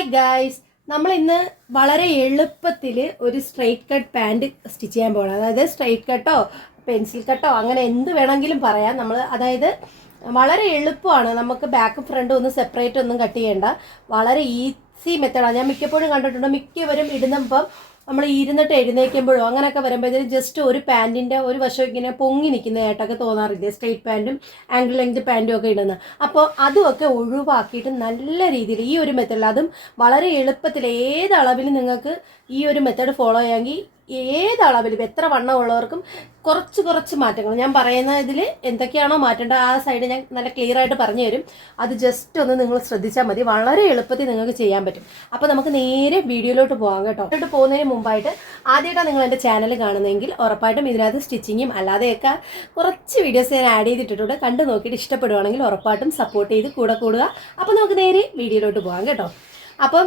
Hi guys, നമ്മൾ ഇന്ന് വളരെ എളുപ്പത്തിൽ ഒരു സ്ട്രെയിറ്റ് കട്ട് പാൻറ് സ്റ്റിച്ച് ചെയ്യാൻ പോകണം. അതായത് സ്ട്രെയിറ്റ് കട്ടോ പെൻസിൽ കട്ടോ അങ്ങനെ എന്ത് വേണമെങ്കിലും പറയാം. അതായത് വളരെ എളുപ്പമാണ്. നമുക്ക് ബാക്കും ഫ്രണ്ടും ഒന്നും സെപ്പറേറ്റ് ഒന്നും കട്ട് ചെയ്യേണ്ട. വളരെ ഈസി മെത്തേഡാണ്. ഞാൻ മിക്കപ്പോഴും കണ്ടിട്ടുണ്ട്, മിക്കവരും ഇടുന്നപ്പം നമ്മൾ ഇരുന്നിട്ട് എഴുന്നേൽക്കുമ്പോഴോ അങ്ങനെയൊക്കെ വരുമ്പോഴത്തേന് ജസ്റ്റ് ഒരു പാൻറ്റിൻ്റെ ഒരു വശം ഇങ്ങനെ പൊങ്ങി നിൽക്കുന്നതായിട്ടൊക്കെ തോന്നാറില്ലേ, സ്ട്രെയിറ്റ് പാൻറ്റും ആംഗിൾ ലെങ്ത് പാൻറ്റും ഒക്കെ ഇടുന്നത്. അപ്പോൾ അതുമൊക്കെ ഒഴിവാക്കിയിട്ട് നല്ല രീതിയിൽ ഈ ഒരു മെത്തേഡിൽ, അതും വളരെ എളുപ്പത്തിൽ ഏത് അളവിൽ നിങ്ങൾക്ക് ഈ ഒരു മെത്തേഡ് ഫോളോ ചെയ്യാമെങ്കിൽ ഏത് അളവിലും എത്ര വണ്ണമുള്ളവർക്കും കുറച്ച് മാറ്റങ്ങൾ ഞാൻ പറയുന്ന ഇതിൽ എന്തൊക്കെയാണോ മാറ്റേണ്ടത് ആ സൈഡ് ഞാൻ നല്ല ക്ലിയർ ആയിട്ട് പറഞ്ഞു തരും. അത് ജസ്റ്റ് ഒന്ന് നിങ്ങൾ ശ്രദ്ധിച്ചാൽ മതി, വളരെ എളുപ്പത്തിൽ നിങ്ങൾക്ക് ചെയ്യാൻ പറ്റും. അപ്പോൾ നമുക്ക് നേരെ വീഡിയോയിലോട്ട് പോകാം കേട്ടോ. വീട്ടിലോട്ട് പോകുന്നതിന് മുമ്പായിട്ട് ആദ്യമായിട്ടാണ് നിങ്ങൾ എൻ്റെ ചാനൽ കാണുന്നതെങ്കിൽ ഉറപ്പായിട്ടും ഇതിനകത്ത് സ്റ്റിച്ചിങ്ങും അല്ലാതെയൊക്കെ കുറച്ച് വീഡിയോസ് ഞാൻ ആഡ് ചെയ്തിട്ടുണ്ട്. കണ്ടു നോക്കിയിട്ട് ഇഷ്ടപ്പെടുവാണെങ്കിൽ ഉറപ്പായിട്ടും സപ്പോർട്ട് ചെയ്ത് കൂടെ കൂടുക. അപ്പോൾ നമുക്ക് നേരെ വീഡിയോയിലോട്ട് പോകാം കേട്ടോ. അപ്പം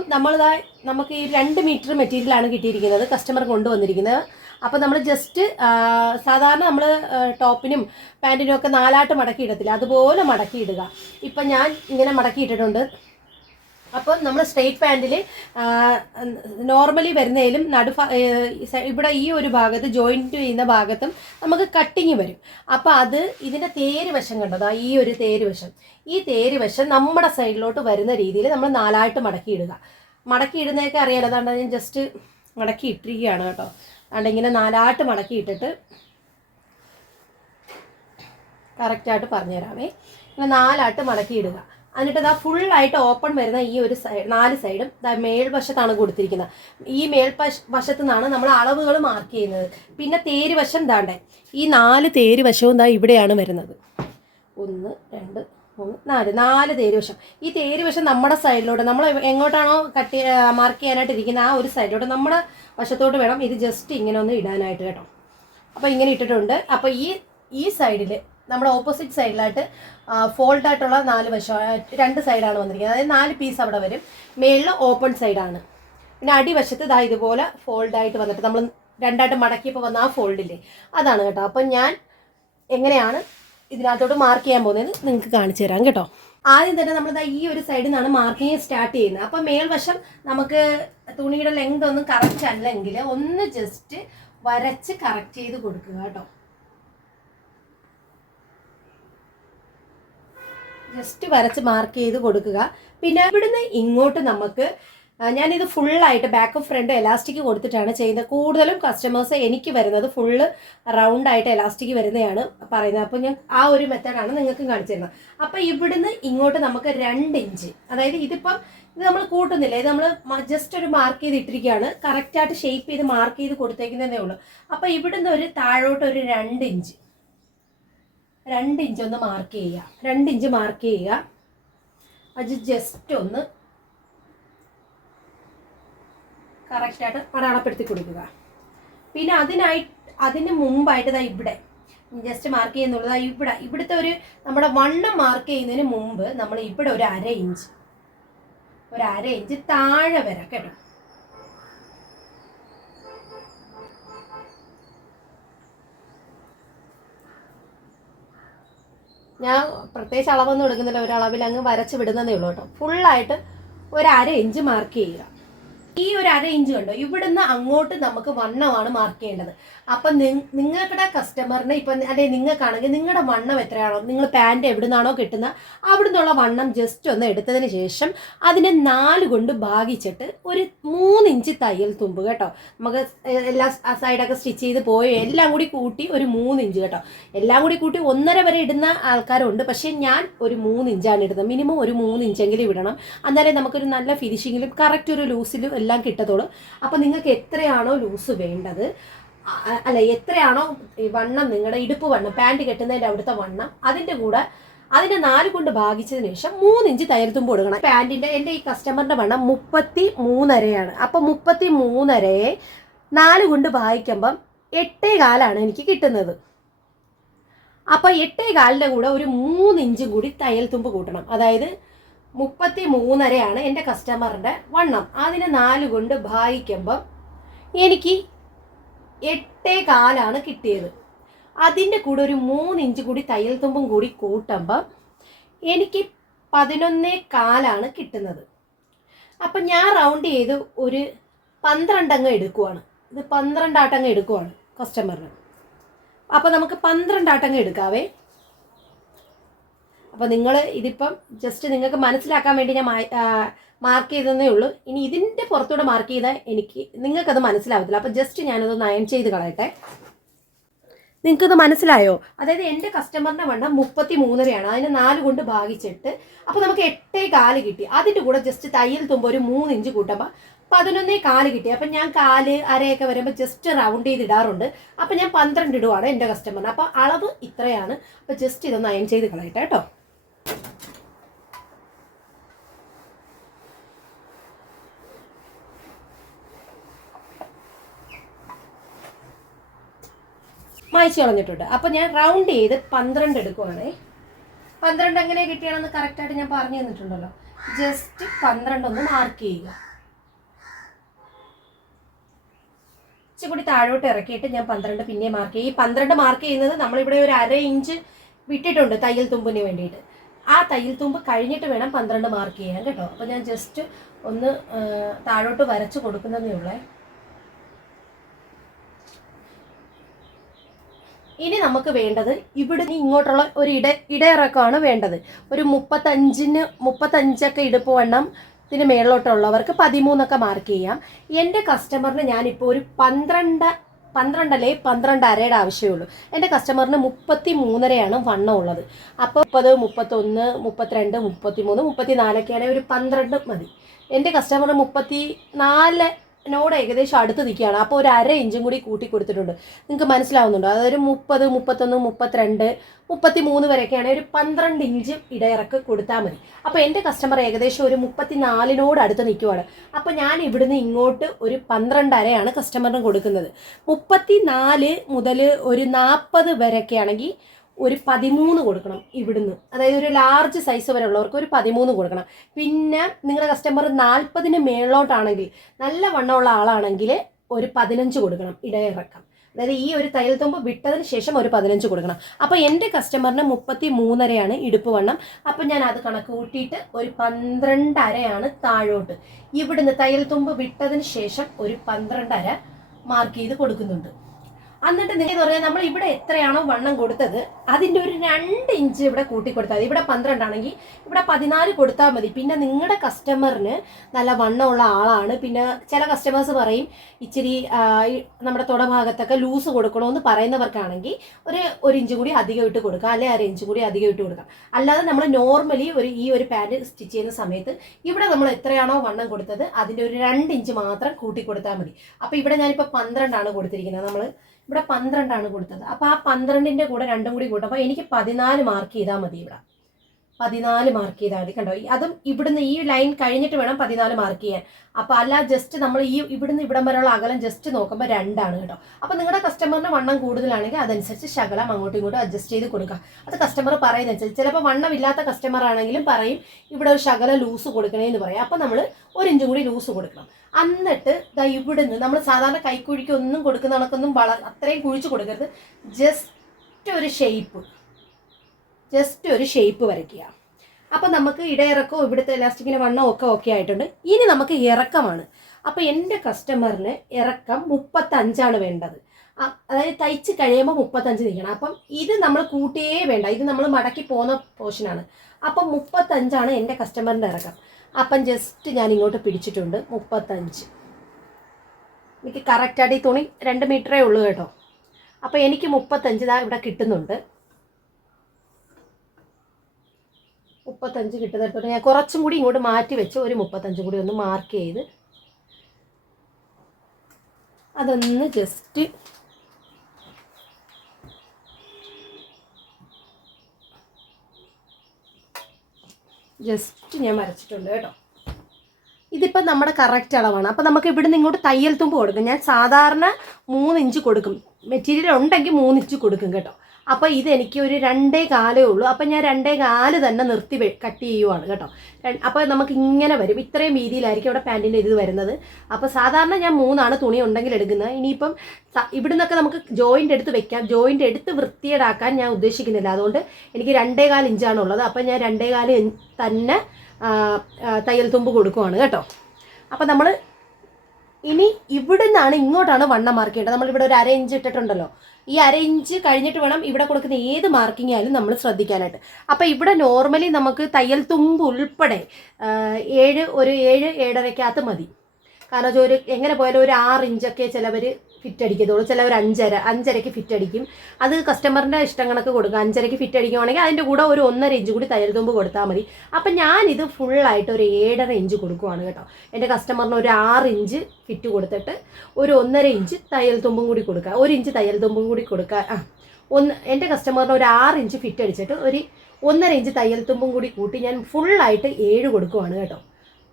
നമുക്ക് ഈ 2 മീറ്റർ മെറ്റീരിയലാണ് കിട്ടിയിരിക്കുന്നത്, കസ്റ്റമർ കൊണ്ടുവന്നിരിക്കുന്നത്. അപ്പോൾ നമ്മൾ ജസ്റ്റ് സാധാരണ നമ്മൾ ടോപ്പിനും പാൻറ്റിനും ഒക്കെ 4 മടക്കി ഇടത്തില്ല, അതുപോലെ മടക്കി ഇടുക. ഇപ്പം ഞാൻ ഇങ്ങനെ മടക്കി ഇട്ടിട്ടുണ്ട്. അപ്പം നമ്മൾ സ്ട്രെയിറ്റ് പാൻറ്റിൽ നോർമലി വരുന്നതിലും ഇവിടെ ഈ ഒരു ഭാഗത്ത് ജോയിൻറ്റ് ചെയ്യുന്ന ഭാഗത്തും നമുക്ക് കട്ടിങ് വരും. അപ്പോൾ അത് ഇതിൻ്റെ തേര് വശം കണ്ടതാ, ഈ ഒരു തേര് വശം, ഈ തേര് വശം നമ്മുടെ സൈഡിലോട്ട് വരുന്ന രീതിയിൽ നമ്മൾ 4 മടക്കി ഇടുക. മടക്കി ഇടുന്നതൊക്കെ അറിയാലോ, അതാണ്ട് ഞാൻ ജസ്റ്റ് മടക്കി ഇട്ടിരിക്കുകയാണ് കേട്ടോ. അതുകൊണ്ട് ഇങ്ങനെ 4 മടക്കി ഇട്ടിട്ട് കറക്റ്റായിട്ട് പറഞ്ഞുതരാമേ. ഇങ്ങനെ 4 മടക്കി ഇടുക. എന്നിട്ട് ഇതാ ഫുള്ളായിട്ട് ഓപ്പൺ വരുന്ന ഈ ഒരു 4 സൈഡും മേൽവശത്താണ് കൊടുത്തിരിക്കുന്നത്. ഈ വശത്തു നിന്നാണ് നമ്മൾ അളവുകൾ മാർക്ക് ചെയ്യുന്നത്. പിന്നെ തേര് വശം ദാണ്ടേ, ഈ 4 തേര് വശവും ദാ ഇവിടെയാണ് വരുന്നത്. 1 2 3 4 തേര് വശം. ഈ തേര് വശം നമ്മുടെ സൈഡിലോട്ട്, നമ്മൾ എങ്ങോട്ടാണോ മാർക്ക് ചെയ്യാനായിട്ട് ഇരിക്കുന്ന ആ ഒരു സൈഡിലോട്ട് നമ്മുടെ വശത്തോട്ട് വേണം ഇത് ജസ്റ്റ് ഇങ്ങനെ ഒന്ന് ഇടാനായിട്ട് കേട്ടോ. അപ്പോൾ ഇങ്ങനെ ഇട്ടിട്ടുണ്ട്. അപ്പോൾ ഈ സൈഡിൽ നമ്മുടെ ഓപ്പോസിറ്റ് സൈഡിലായിട്ട് ഫോൾഡായിട്ടുള്ള 4 വശം 2 സൈഡാണ് വന്നിരിക്കുന്നത്. അതായത് 4 പീസ് അവിടെ വരും. മേളിൽ ഓപ്പൺ സൈഡാണ്. പിന്നെ അടിവശത്ത് ഇതാ ഇതുപോലെ ഫോൾഡായിട്ട് വന്നിട്ട് നമ്മൾ 2 മടക്കിയപ്പോൾ വന്ന ആ ഫോൾഡില്ലേ, അതാണ് കേട്ടോ. അപ്പം ഞാൻ എങ്ങനെയാണ് ഇതിനകത്തോട്ട് മാർക്ക് ചെയ്യാൻ പോകുന്നത് നിങ്ങൾക്ക് കാണിച്ചു തരാം കേട്ടോ. ആദ്യം തന്നെ നമ്മൾ ഈ ഒരു സൈഡിൽ നിന്നാണ് മാർക്കിങ് സ്റ്റാർട്ട് ചെയ്യുന്നത്. അപ്പം മേൽവശം നമുക്ക് തുണിയുടെ ലെങ്ത് ഒന്നും കറക്റ്റ് അല്ലെങ്കിൽ ഒന്ന് ജസ്റ്റ് വരച്ച് കറക്റ്റ് ചെയ്ത് കൊടുക്കുക കേട്ടോ. ജസ്റ്റ് വരച്ച് മാർക്ക് ചെയ്ത് കൊടുക്കുക. പിന്നെ ഇവിടുന്ന് ഇങ്ങോട്ട് നമുക്ക് ഞാനിത് ഫുള്ളായിട്ട് ബാക്കും ഫ്രണ്ടും എലാസ്റ്റിക് കൊടുത്തിട്ടാണ് ചെയ്യുന്നത്. കൂടുതലും കസ്റ്റമേഴ്സ് എനിക്ക് വരുന്നത് ഫുള്ള് റൗണ്ടായിട്ട് എലാസ്റ്റിക് വരുന്നതാണ് പറയുന്നത്. അപ്പോൾ ഞാൻ ആ ഒരു മെത്തേഡാണ് നിങ്ങൾക്ക് കാണിച്ചു തരുന്നത്. അപ്പോൾ ഇവിടുന്ന് ഇങ്ങോട്ട് നമുക്ക് 2 ഇഞ്ച്, അതായത് ഇത് നമ്മൾ കൂട്ടുന്നില്ല, ഇത് നമ്മൾ ജസ്റ്റ് ഒരു മാർക്ക് ചെയ്ത് ഇട്ടിരിക്കുകയാണ്. കറക്റ്റായിട്ട് ഷേപ്പ് ചെയ്ത് മാർക്ക് ചെയ്ത് കൊടുത്തേക്കുന്നതേ ഉള്ളൂ. അപ്പോൾ ഇവിടുന്ന് ഒരു താഴോട്ട് ഒരു 2 ഇഞ്ച് ഒന്ന് മാർക്ക് ചെയ്യുക. 2 ഇഞ്ച് മാർക്ക് ചെയ്യുക. അത് ജസ്റ്റ് ഒന്ന് കറക്റ്റായിട്ട് അടയാളപ്പെടുത്തി കൊടുക്കുക. പിന്നെ അതിന് മുമ്പായിട്ട് ഇവിടെ ജസ്റ്റ് മാർക്ക് ചെയ്യുന്നുള്ളത് ഇവിടുത്തെ ഒരു നമ്മുടെ വണ്ണം മാർക്ക് ചെയ്യുന്നതിന് മുമ്പ് നമ്മൾ ഇവിടെ ഒരു അര ഇഞ്ച് താഴെ വരാം കേട്ടോ. ഞാൻ പ്രത്യേകിച്ച് അളവൊന്നും എടുക്കുന്നില്ല, ഒരളവിൽ അങ്ങ് വരച്ച് വിടുന്നതേ ഉള്ളൂ കേട്ടോ. ഫുള്ളായിട്ട് ഒരു അര ഇഞ്ച് മാർക്ക് ചെയ്യുക. ഈ ഒരു അര ഇഞ്ച് കണ്ടോ, ഇവിടുന്ന് അങ്ങോട്ട് നമുക്ക് വണ്ണമാണ് മാർക്ക് ചെയ്യേണ്ടത്. അപ്പം നിങ്ങളുടെ കസ്റ്റമറിന് ഇപ്പം അല്ലെ നിങ്ങൾക്കാണെങ്കിൽ നിങ്ങളുടെ വണ്ണം എത്രയാണോ, നിങ്ങൾ പാൻറ്റ് എവിടെ നിന്നാണോ കിട്ടുന്നത് അവിടെ നിന്നുള്ള വണ്ണം ജസ്റ്റ് ഒന്ന് എടുത്തതിന് ശേഷം അതിനെ 4 കൊണ്ട് ഭാഗിച്ചിട്ട് ഒരു 3 ഇഞ്ച് തയ്യൽ തുമ്പ് കേട്ടോ. നമുക്ക് എല്ലാ സൈഡൊക്കെ സ്റ്റിച്ച് ചെയ്ത് പോയോ എല്ലാം കൂടി കൂട്ടി ഒരു 3 ഇഞ്ച് കേട്ടോ. എല്ലാം കൂടി കൂട്ടി 1.5 വരെ ഇടുന്ന ആൾക്കാരുണ്ട്. പക്ഷേ ഞാൻ ഒരു 3 ഇഞ്ചാണ് ഇടുന്നത്. മിനിമം ഒരു 3 ഇഞ്ചെങ്കിലും ഇടണം, എന്നാലേ നമുക്കൊരു നല്ല ഫിനിഷിങ്ങിലും കറക്റ്റ് ഒരു ലൂസിലും എല്ലാം കിട്ടത്തുള്ളൂ. അപ്പം നിങ്ങൾക്ക് എത്രയാണോ ലൂസ് വേണ്ടത്, അല്ല എത്രയാണോ വണ്ണം, നിങ്ങളുടെ ഇടുപ്പ് വണ്ണം, പാൻറ്റ് കെട്ടുന്നതിൻ്റെ അവിടുത്തെ വണ്ണം, അതിൻ്റെ കൂടെ അതിനെ 4 കൊണ്ട് ഭാഗിച്ചതിന് ശേഷം 3 ഇഞ്ച് തയ്യൽ തുമ്പ് കൊടുക്കണം. പാൻറ്റിൻ്റെ എൻ്റെ ഈ കസ്റ്റമറിൻ്റെ വണ്ണം 33.5 അപ്പോൾ 33.5 4 കൊണ്ട് ഭാഗിക്കുമ്പം 8.25 എനിക്ക് കിട്ടുന്നത്. അപ്പോൾ 8.25 കൂടെ ഒരു 3 ഇഞ്ചും കൂടി തയ്യൽ തുമ്പ് കൂട്ടണം. അതായത് 33.5 എൻ്റെ കസ്റ്റമറിൻ്റെ വണ്ണം. അതിനെ 4 കൊണ്ട് ഭാഗിക്കുമ്പം എനിക്ക് 8.25 കിട്ടിയത്. അതിൻ്റെ കൂടെ ഒരു 3 ഇഞ്ച് കൂടി തയ്യൽ തുമ്പും കൂടി കൂട്ടുമ്പം എനിക്ക് 11.25 കിട്ടുന്നത്. അപ്പം ഞാൻ റൗണ്ട് ചെയ്ത് ഒരു 12 അങ്ങ് എടുക്കുവാണ്. ഇത് 12 ആട്ടങ്ങ് എടുക്കുവാണ് കസ്റ്റമറിന്. അപ്പോൾ നമുക്ക് 12 ആട്ടങ്ങ് എടുക്കാവേ. അപ്പോൾ നിങ്ങൾ ഇതിപ്പം ജസ്റ്റ് നിങ്ങൾക്ക് മനസ്സിലാക്കാൻ വേണ്ടി ഞാൻ മാർക്ക് ചെയ്തതേ ഉള്ളൂ. ഇനി ഇതിൻ്റെ പുറത്തൂടെ മാർക്ക് ചെയ്താൽ നിങ്ങൾക്കത് മനസ്സിലാവത്തില്ല. അപ്പോൾ ജസ്റ്റ് ഞാനത് അയൺ ചെയ്ത് കളയട്ടെ. നിങ്ങൾക്കത് മനസ്സിലായോ? അതായത് എൻ്റെ കസ്റ്റമറിൻ്റെ വണ്ണം 33.5 അതിന് 4 കൊണ്ട് ഭാഗിച്ചിട്ട് അപ്പോൾ നമുക്ക് 8.4 കിട്ടി. അതിൻ്റെ കൂടെ ജസ്റ്റ് തയ്യൽ തുമ്പ് ഒരു 3 ഇഞ്ച് കൂട്ടുമ്പോൾ 11.4 കിട്ടി. അപ്പം ഞാൻ 4 അരയൊക്കെ വരുമ്പോൾ ജസ്റ്റ് റൗണ്ട് ചെയ്ത് ഇടാറുണ്ട്. അപ്പം ഞാൻ 12 ഇടുവാണ് എൻ്റെ കസ്റ്റമറിന്. അപ്പോൾ അളവ് ഇത്രയാണ്. അപ്പോൾ ജസ്റ്റ് ഇതൊന്ന് അയൺ ചെയ്ത് കളയട്ടെ കേട്ടോ. മായ്ച്ചു കളഞ്ഞിട്ടുണ്ട്. അപ്പോൾ ഞാൻ റൗണ്ട് ചെയ്ത് 12 എടുക്കുവാണേ. 12 എങ്ങനെ കിട്ടിയാണെന്ന് കറക്റ്റായിട്ട് ഞാൻ പറഞ്ഞു തന്നിട്ടുണ്ടല്ലോ. ജസ്റ്റ് 12 ഒന്ന് മാർക്ക് ചെയ്യുക. ഇച്ചിരി താഴോട്ട് ഇറക്കിയിട്ട് ഞാൻ 12 പിന്നെ മാർക്ക് ചെയ്യും. ഈ 12 മാർക്ക് ചെയ്യുന്നത് നമ്മളിവിടെ ഒരു 1/2 ഇഞ്ച് വിട്ടിട്ടുണ്ട് തയ്യൽ തുമ്പിന് വേണ്ടിയിട്ട്. ആ തയ്യൽ തുമ്പ് കഴിഞ്ഞിട്ട് വേണം 12 മാർക്ക് ചെയ്യാൻ കേട്ടോ. അപ്പോൾ ഞാൻ ജസ്റ്റ് ഒന്ന് താഴോട്ട് വരച്ച് കൊടുക്കുന്നതേ ഉള്ളേ. ഇനി നമുക്ക് വേണ്ടത് ഇവിടെ ഇങ്ങോട്ടുള്ള ഒരു ഇടയിറക്കമാണ് വേണ്ടത്. ഒരു 35 ഇടുപ്പ് വണ്ണം ഇതിന് മേളിലോട്ടുള്ളവർക്ക് 13 മാർക്ക് ചെയ്യാം. എൻ്റെ കസ്റ്റമറിന് ഞാനിപ്പോൾ ഒരു 12 അല്ലെ 12.5 ആവശ്യമുള്ളൂ. എൻ്റെ കസ്റ്റമറിന് 33.5 വണ്ണം ഉള്ളത്. അപ്പോൾ 30, 31, 32, 33, 34 ഒരു 12 മതി. എൻ്റെ കസ്റ്റമറിന് 34 ഏകദേശം അടുത്ത് നിൽക്കുകയാണ്. അപ്പോൾ ഒരു 1/2 ഇഞ്ചും കൂടി കൂട്ടി കൊടുത്തിട്ടുണ്ട്. നിങ്ങൾക്ക് മനസ്സിലാവുന്നുണ്ടോ? അതൊരു 30, 31, 32, 33 വരെയൊക്കെയാണ്. ഒരു 12 ഇഞ്ച് ഇടയിറക്ക് കൊടുത്താൽ മതി. അപ്പോൾ എൻ്റെ കസ്റ്റമർ ഏകദേശം ഒരു 34 അടുത്ത് നിൽക്കുവാണ്. അപ്പോൾ ഞാൻ ഇവിടുന്ന് ഇങ്ങോട്ട് ഒരു 12.5 കസ്റ്റമറിന് കൊടുക്കുന്നത്. 34 മുതൽ ഒരു 40 വരെയൊക്കെ ആണെങ്കിൽ ഒരു 13 കൊടുക്കണം ഇവിടുന്ന്. അതായത് ഒരു ലാർജ് സൈസ് വരെ ഉള്ളവർക്ക് ഒരു 13 കൊടുക്കണം. പിന്നെ നിങ്ങളുടെ കസ്റ്റമർ 40 മേളിലോട്ടാണെങ്കിൽ, നല്ല വണ്ണമുള്ള ആളാണെങ്കിൽ ഒരു 15 കൊടുക്കണം ഇടയിറക്കം. അതായത് ഈ ഒരു തയ്യൽ തുമ്പ് വിട്ടതിന് ശേഷം ഒരു 15 കൊടുക്കണം. അപ്പോൾ എൻ്റെ കസ്റ്റമറിന് 33.5 ഇടുപ്പ് വണ്ണം. അപ്പം ഞാൻ അത് കണക്ക് കൂട്ടിയിട്ട് ഒരു 12.5 താഴോട്ട് ഇവിടുന്ന് തയ്യൽ തുമ്പ് വിട്ടതിന് ശേഷം ഒരു 12.5 മാർക്ക് ചെയ്ത് കൊടുക്കുന്നുണ്ട്. എന്നിട്ട് നിങ്ങൾ പറയാം, നമ്മൾ ഇവിടെ എത്രയാണോ വണ്ണം കൊടുത്തത് അതിൻ്റെ ഒരു 2 ഇഞ്ച് ഇവിടെ കൂട്ടി കൊടുത്താൽ മതി. ഇവിടെ 12 ആണെങ്കിൽ ഇവിടെ 14 കൊടുത്താൽ മതി. പിന്നെ നിങ്ങളുടെ കസ്റ്റമറിന് നല്ല വണ്ണമുള്ള ആളാണ്. പിന്നെ ചില കസ്റ്റമേഴ്സ് പറയും ഇച്ചിരി നമ്മുടെ തുടഭാഗത്തൊക്കെ ലൂസ് കൊടുക്കണമെന്ന് പറയുന്നവർക്കാണെങ്കിൽ ഒരു ഇഞ്ച് കൂടി അധികം ഇട്ട് കൊടുക്കാം, അല്ലെങ്കിൽ 1/2 ഇഞ്ച് കൂടി അധികം ഇട്ട് കൊടുക്കാം. അല്ലാതെ നമ്മൾ നോർമലി ഈ ഒരു പാൻറ് സ്റ്റിച്ച് ചെയ്യുന്ന സമയത്ത് ഇവിടെ നമ്മൾ എത്രയാണോ വണ്ണം കൊടുത്തത് അതിൻ്റെ ഒരു 2 ഇഞ്ച് മാത്രം കൂട്ടി കൊടുത്താൽ മതി. അപ്പോൾ ഇവിടെ ഞാനിപ്പോൾ 12 കൊടുത്തിരിക്കുന്നത്. നമ്മൾ ഇവിടെ 12 കൊടുത്തത്. അപ്പോൾ ആ 12ന്റെ കൂടെ 2 കൂടി കൂട്ടും. അപ്പോൾ എനിക്ക് 14 മാർക്ക് ചെയ്താൽ മതി. ഇവിടെ 14 മാർക്ക് ചെയ്താൽ മതി. കണ്ടോ? അതും ഇവിടുന്ന് ഈ ലൈൻ കഴിഞ്ഞിട്ട് വേണം 14 മാർക്ക് ചെയ്യാൻ. അപ്പോൾ അല്ല ജസ്റ്റ് നമ്മൾ ഇവിടുന്ന് ഇവിടം വരെയുള്ള അകലം ജസ്റ്റ് നോക്കുമ്പോൾ 2 കേട്ടോ. അപ്പോൾ നിങ്ങളുടെ കസ്റ്റമറിന് വണ്ണം കൂടുതലാണെങ്കിൽ അതനുസരിച്ച് ശകലം അങ്ങോട്ടും ഇങ്ങോട്ടും അഡ്ജസ്റ്റ് ചെയ്ത് കൊടുക്കുക. അത് കസ്റ്റമർ പറയുന്നതനുസരിച്ച്. ചിലപ്പോൾ വണ്ണം ഇല്ലാത്ത കസ്റ്റമർ ആണെങ്കിലും പറയും ഇവിടെ ഒരു ശകലം ലൂസ് കൊടുക്കണേന്ന് പറയും. അപ്പോൾ നമ്മൾ 1 ഇഞ്ച് കൂടി ലൂസ് കൊടുക്കണം. എന്നിട്ട് ഇവിടുന്ന് നമ്മൾ സാധാരണ കൈക്കുഴിക്ക് ഒന്നും കൊടുക്കുന്ന കണക്കൊന്നും അത്രയും കുഴിച്ച് കൊടുക്കരുത്. ജസ്റ്റ് ഒരു ഷേപ്പ് വരയ്ക്കുക. അപ്പം നമുക്ക് ഇടയിറക്കവും ഇവിടുത്തെ ഇലാസ്റ്റിക്കിൻ്റെ വണ്ണം ഒക്കെ ഓക്കെ ആയിട്ടുണ്ട്. ഇനി നമുക്ക് ഇറക്കമാണ്. അപ്പോൾ എൻ്റെ കസ്റ്റമറിന് ഇറക്കം 35 വേണ്ടത്. അതായത് തയ്ച്ച് കഴിയുമ്പോൾ 35 നിൽക്കണം. അപ്പം ഇത് നമ്മൾ കൂട്ടിയേ വേണ്ട, ഇത് നമ്മൾ മടക്കി പോകുന്ന പോർഷനാണ്. അപ്പം 35 എൻ്റെ കസ്റ്റമറിൻ്റെ ഇറക്കം. അപ്പം ജസ്റ്റ് ഞാൻ ഇങ്ങോട്ട് പിടിച്ചിട്ടുണ്ട് 35. എനിക്ക് കറക്റ്റായിട്ട് ഈ തുണി 2 മീറ്ററേ ഉള്ളൂ കേട്ടോ. അപ്പോൾ എനിക്ക് 35 ഇവിടെ കിട്ടുന്നുണ്ട്. 35 കിട്ടുന്നിടത്തോട്ട് ഞാൻ കുറച്ചും കൂടി ഇങ്ങോട്ട് മാറ്റി വെച്ച് ഒരു 35 കൂടി ഒന്ന് മാർക്ക് ചെയ്ത് അതൊന്ന് ജസ്റ്റ് ഞാൻ വരച്ചിട്ടുണ്ട് കേട്ടോ. ഇതിപ്പോൾ നമ്മുടെ കറക്റ്റ് അളവാണ്. അപ്പോൾ നമുക്ക് ഇവിടുന്ന് ഇങ്ങോട്ട് തയ്യൽ തുമ്പ് കൊടുക്കും. ഞാൻ സാധാരണ 3 ഇഞ്ച് കൊടുക്കും. മെറ്റീരിയൽ ഉണ്ടെങ്കിൽ 3 ഇഞ്ച് കൊടുക്കും കേട്ടോ. അപ്പോൾ ഇതെനിക്ക് ഒരു 2.4 ഉള്ളൂ. അപ്പോൾ ഞാൻ 2.4 തന്നെ നിർത്തി കട്ട് ചെയ്യുവാണ് കേട്ടോ. അപ്പോൾ നമുക്ക് ഇങ്ങനെ വരും. ഇത്രയും വീതിയിലായിരിക്കും ഇവിടെ പാൻറ്റിൻ്റെ ഇത് വരുന്നത്. അപ്പോൾ സാധാരണ ഞാൻ 3 തുണി ഉണ്ടെങ്കിൽ എടുക്കുന്നത്. ഇനിയിപ്പം ഇവിടുന്നൊക്കെ നമുക്ക് ജോയിൻ്റ് എടുത്ത് വെക്കാം. ജോയിൻ്റ് എടുത്ത് വൃത്തിയേടാക്കാൻ ഞാൻ ഉദ്ദേശിക്കുന്നില്ല. അതുകൊണ്ട് എനിക്ക് 2.4 ഇഞ്ചാണുള്ളത്. അപ്പോൾ ഞാൻ 2.4 തന്നെ തയ്യൽ തുമ്പ് കൊടുക്കുവാണ് കേട്ടോ. അപ്പോൾ നമ്മൾ ഇനി ഇവിടെ നിന്നാണ് ഇങ്ങോട്ടാണ് വണ്ണം മാർക്ക് ചെയ്യേണ്ടത്. നമ്മളിവിടെ ഒരു 1/2 ഇഞ്ച് ഇട്ടിട്ടുണ്ടല്ലോ, ഈ 1/2 ഇഞ്ച് കഴിഞ്ഞിട്ട് വേണം ഇവിടെ കൊടുക്കുന്ന ഏത് മാർക്കിംഗ് ആയാലും നമ്മൾ ശ്രദ്ധിക്കാനായിട്ട്. അപ്പോൾ ഇവിടെ നോർമലി നമുക്ക് തയ്യൽ തുമ്പ് ഉൾപ്പെടെ 7-7.5 മതി. കാരണം ഒരു എങ്ങനെ പോയാലും ഒരു 6 ഇഞ്ചൊക്കെ ചിലവർ ഫിറ്റ് അടിക്കത്തുള്ളൂ, ചിലവർ 5.5ക്ക് ഫിറ്റ് അടിക്കും. അത് കസ്റ്റമറിൻ്റെ ഇഷ്ടം കണക്ക് കൊടുക്കുക. 5.5ക്ക് ഫിറ്റ് അടിക്കുവാണെങ്കിൽ അതിൻ്റെ കൂടെ ഒരു 1.5 ഇഞ്ച് കൂടി തയ്യൽ തുമ്പ് കൊടുത്താൽ മതി. അപ്പം ഞാനിത് ഫുള്ളായിട്ട് ഒരു 7.5 ഇഞ്ച് കൊടുക്കുവാണ് കേട്ടോ. എൻ്റെ കസ്റ്റമറിന് ഒരു 6 ഇഞ്ച് ഫിറ്റ് കൊടുത്തിട്ട് ഒരു 1.5 ഇഞ്ച് തയ്യൽ തുമ്പും കൂടി കൊടുക്കുക, 1 ഇഞ്ച് തയ്യൽ തുമ്പും കൂടി കൊടുക്കുക. എൻ്റെ കസ്റ്റമറിന് ഒരു 6 ഇഞ്ച് ഫിറ്റ് അടിച്ചിട്ട് ഒരു 1.5 ഇഞ്ച് തയ്യൽ തുമ്പും കൂടി കൂട്ടി ഞാൻ ഫുള്ളായിട്ട് 7 കൊടുക്കുവാണ് കേട്ടോ.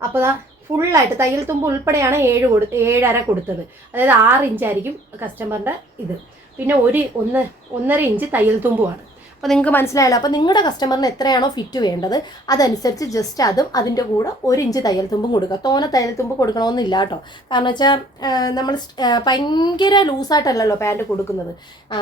അപ്പോൾ ഫുള്ളായിട്ട് തയ്യൽ തുമ്പ് ഉൾപ്പെടെയാണ് 7.5 കൊടുത്തത്. അതായത് 6 ഇഞ്ചായിരിക്കും കസ്റ്റമറിൻ്റെ ഇത്, പിന്നെ 1.5 ഇഞ്ച് തയ്യൽ തുമ്പുമാണ്. അപ്പോൾ നിങ്ങൾക്ക് മനസ്സിലായല്ലോ. അപ്പോൾ നിങ്ങളുടെ കസ്റ്റമറിന് എത്രയാണോ ഫിറ്റ് വേണ്ടത് അതനുസരിച്ച് ജസ്റ്റ് അതും അതിൻ്റെ കൂടെ 1 ഇഞ്ച് തയ്യൽ തുമ്പും കൊടുക്കുക. തോനെ തയ്യൽ തുമ്പ് കൊടുക്കണമെന്നില്ല കേട്ടോ. കാരണം വെച്ചാൽ നമ്മൾ ഭയങ്കര ലൂസായിട്ടല്ലല്ലോ പാൻറ്റ് കൊടുക്കുന്നത്.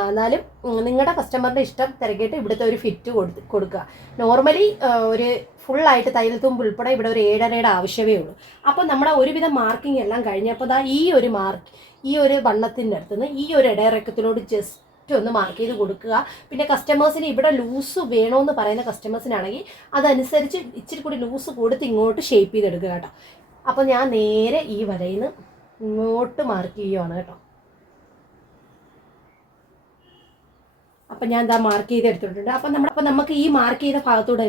എന്നാലും നിങ്ങളുടെ കസ്റ്റമറിൻ്റെ ഇഷ്ടം തിരക്കിയിട്ട് ഇവിടുത്തെ ഒരു ഫിറ്റ് കൊടുക്കുക. നോർമലി ഒരു ഫുള്ളായിട്ട് തയ്യൽ തുമ്പ് ഉൾപ്പെടെ ഇവിടെ ഒരു 7.5യുടെ ആവശ്യമേ ഉള്ളൂ. അപ്പോൾ നമ്മുടെ ഒരുവിധം മാർക്കിംഗ് എല്ലാം കഴിഞ്ഞപ്പോൾ ഈ ഒരു വണ്ണത്തിൻ്റെ അടുത്തുനിന്ന് ഈ ഒരു ഇടയിറക്കത്തിനോട് ജസ്റ്റ് ഒന്ന് മാർക്ക് ചെയ്ത് കൊടുക്കുക. പിന്നെ കസ്റ്റമേഴ്സിന് ഇവിടെ ലൂസ് വേണമെന്ന് പറയുന്ന കസ്റ്റമേഴ്സിനാണെങ്കിൽ അതനുസരിച്ച് ഇച്ചിരി കൂടി ലൂസ് കൊടുത്ത് ഇങ്ങോട്ട് ഷേപ്പ് ചെയ്തെടുക്കുക കേട്ടോ. അപ്പോൾ ഞാൻ നേരെ ഈ വരയിൽ നിന്ന് ഇങ്ങോട്ട് മാർക്ക് ചെയ്യുവാണ് കേട്ടോ. അപ്പം ഞാൻ എന്താ മാർക്ക് ചെയ്തെടുത്തിട്ടുണ്ട്. അപ്പം നമുക്ക് ഈ മാർക്ക് ചെയ്ത ഭാഗത്തൂടെ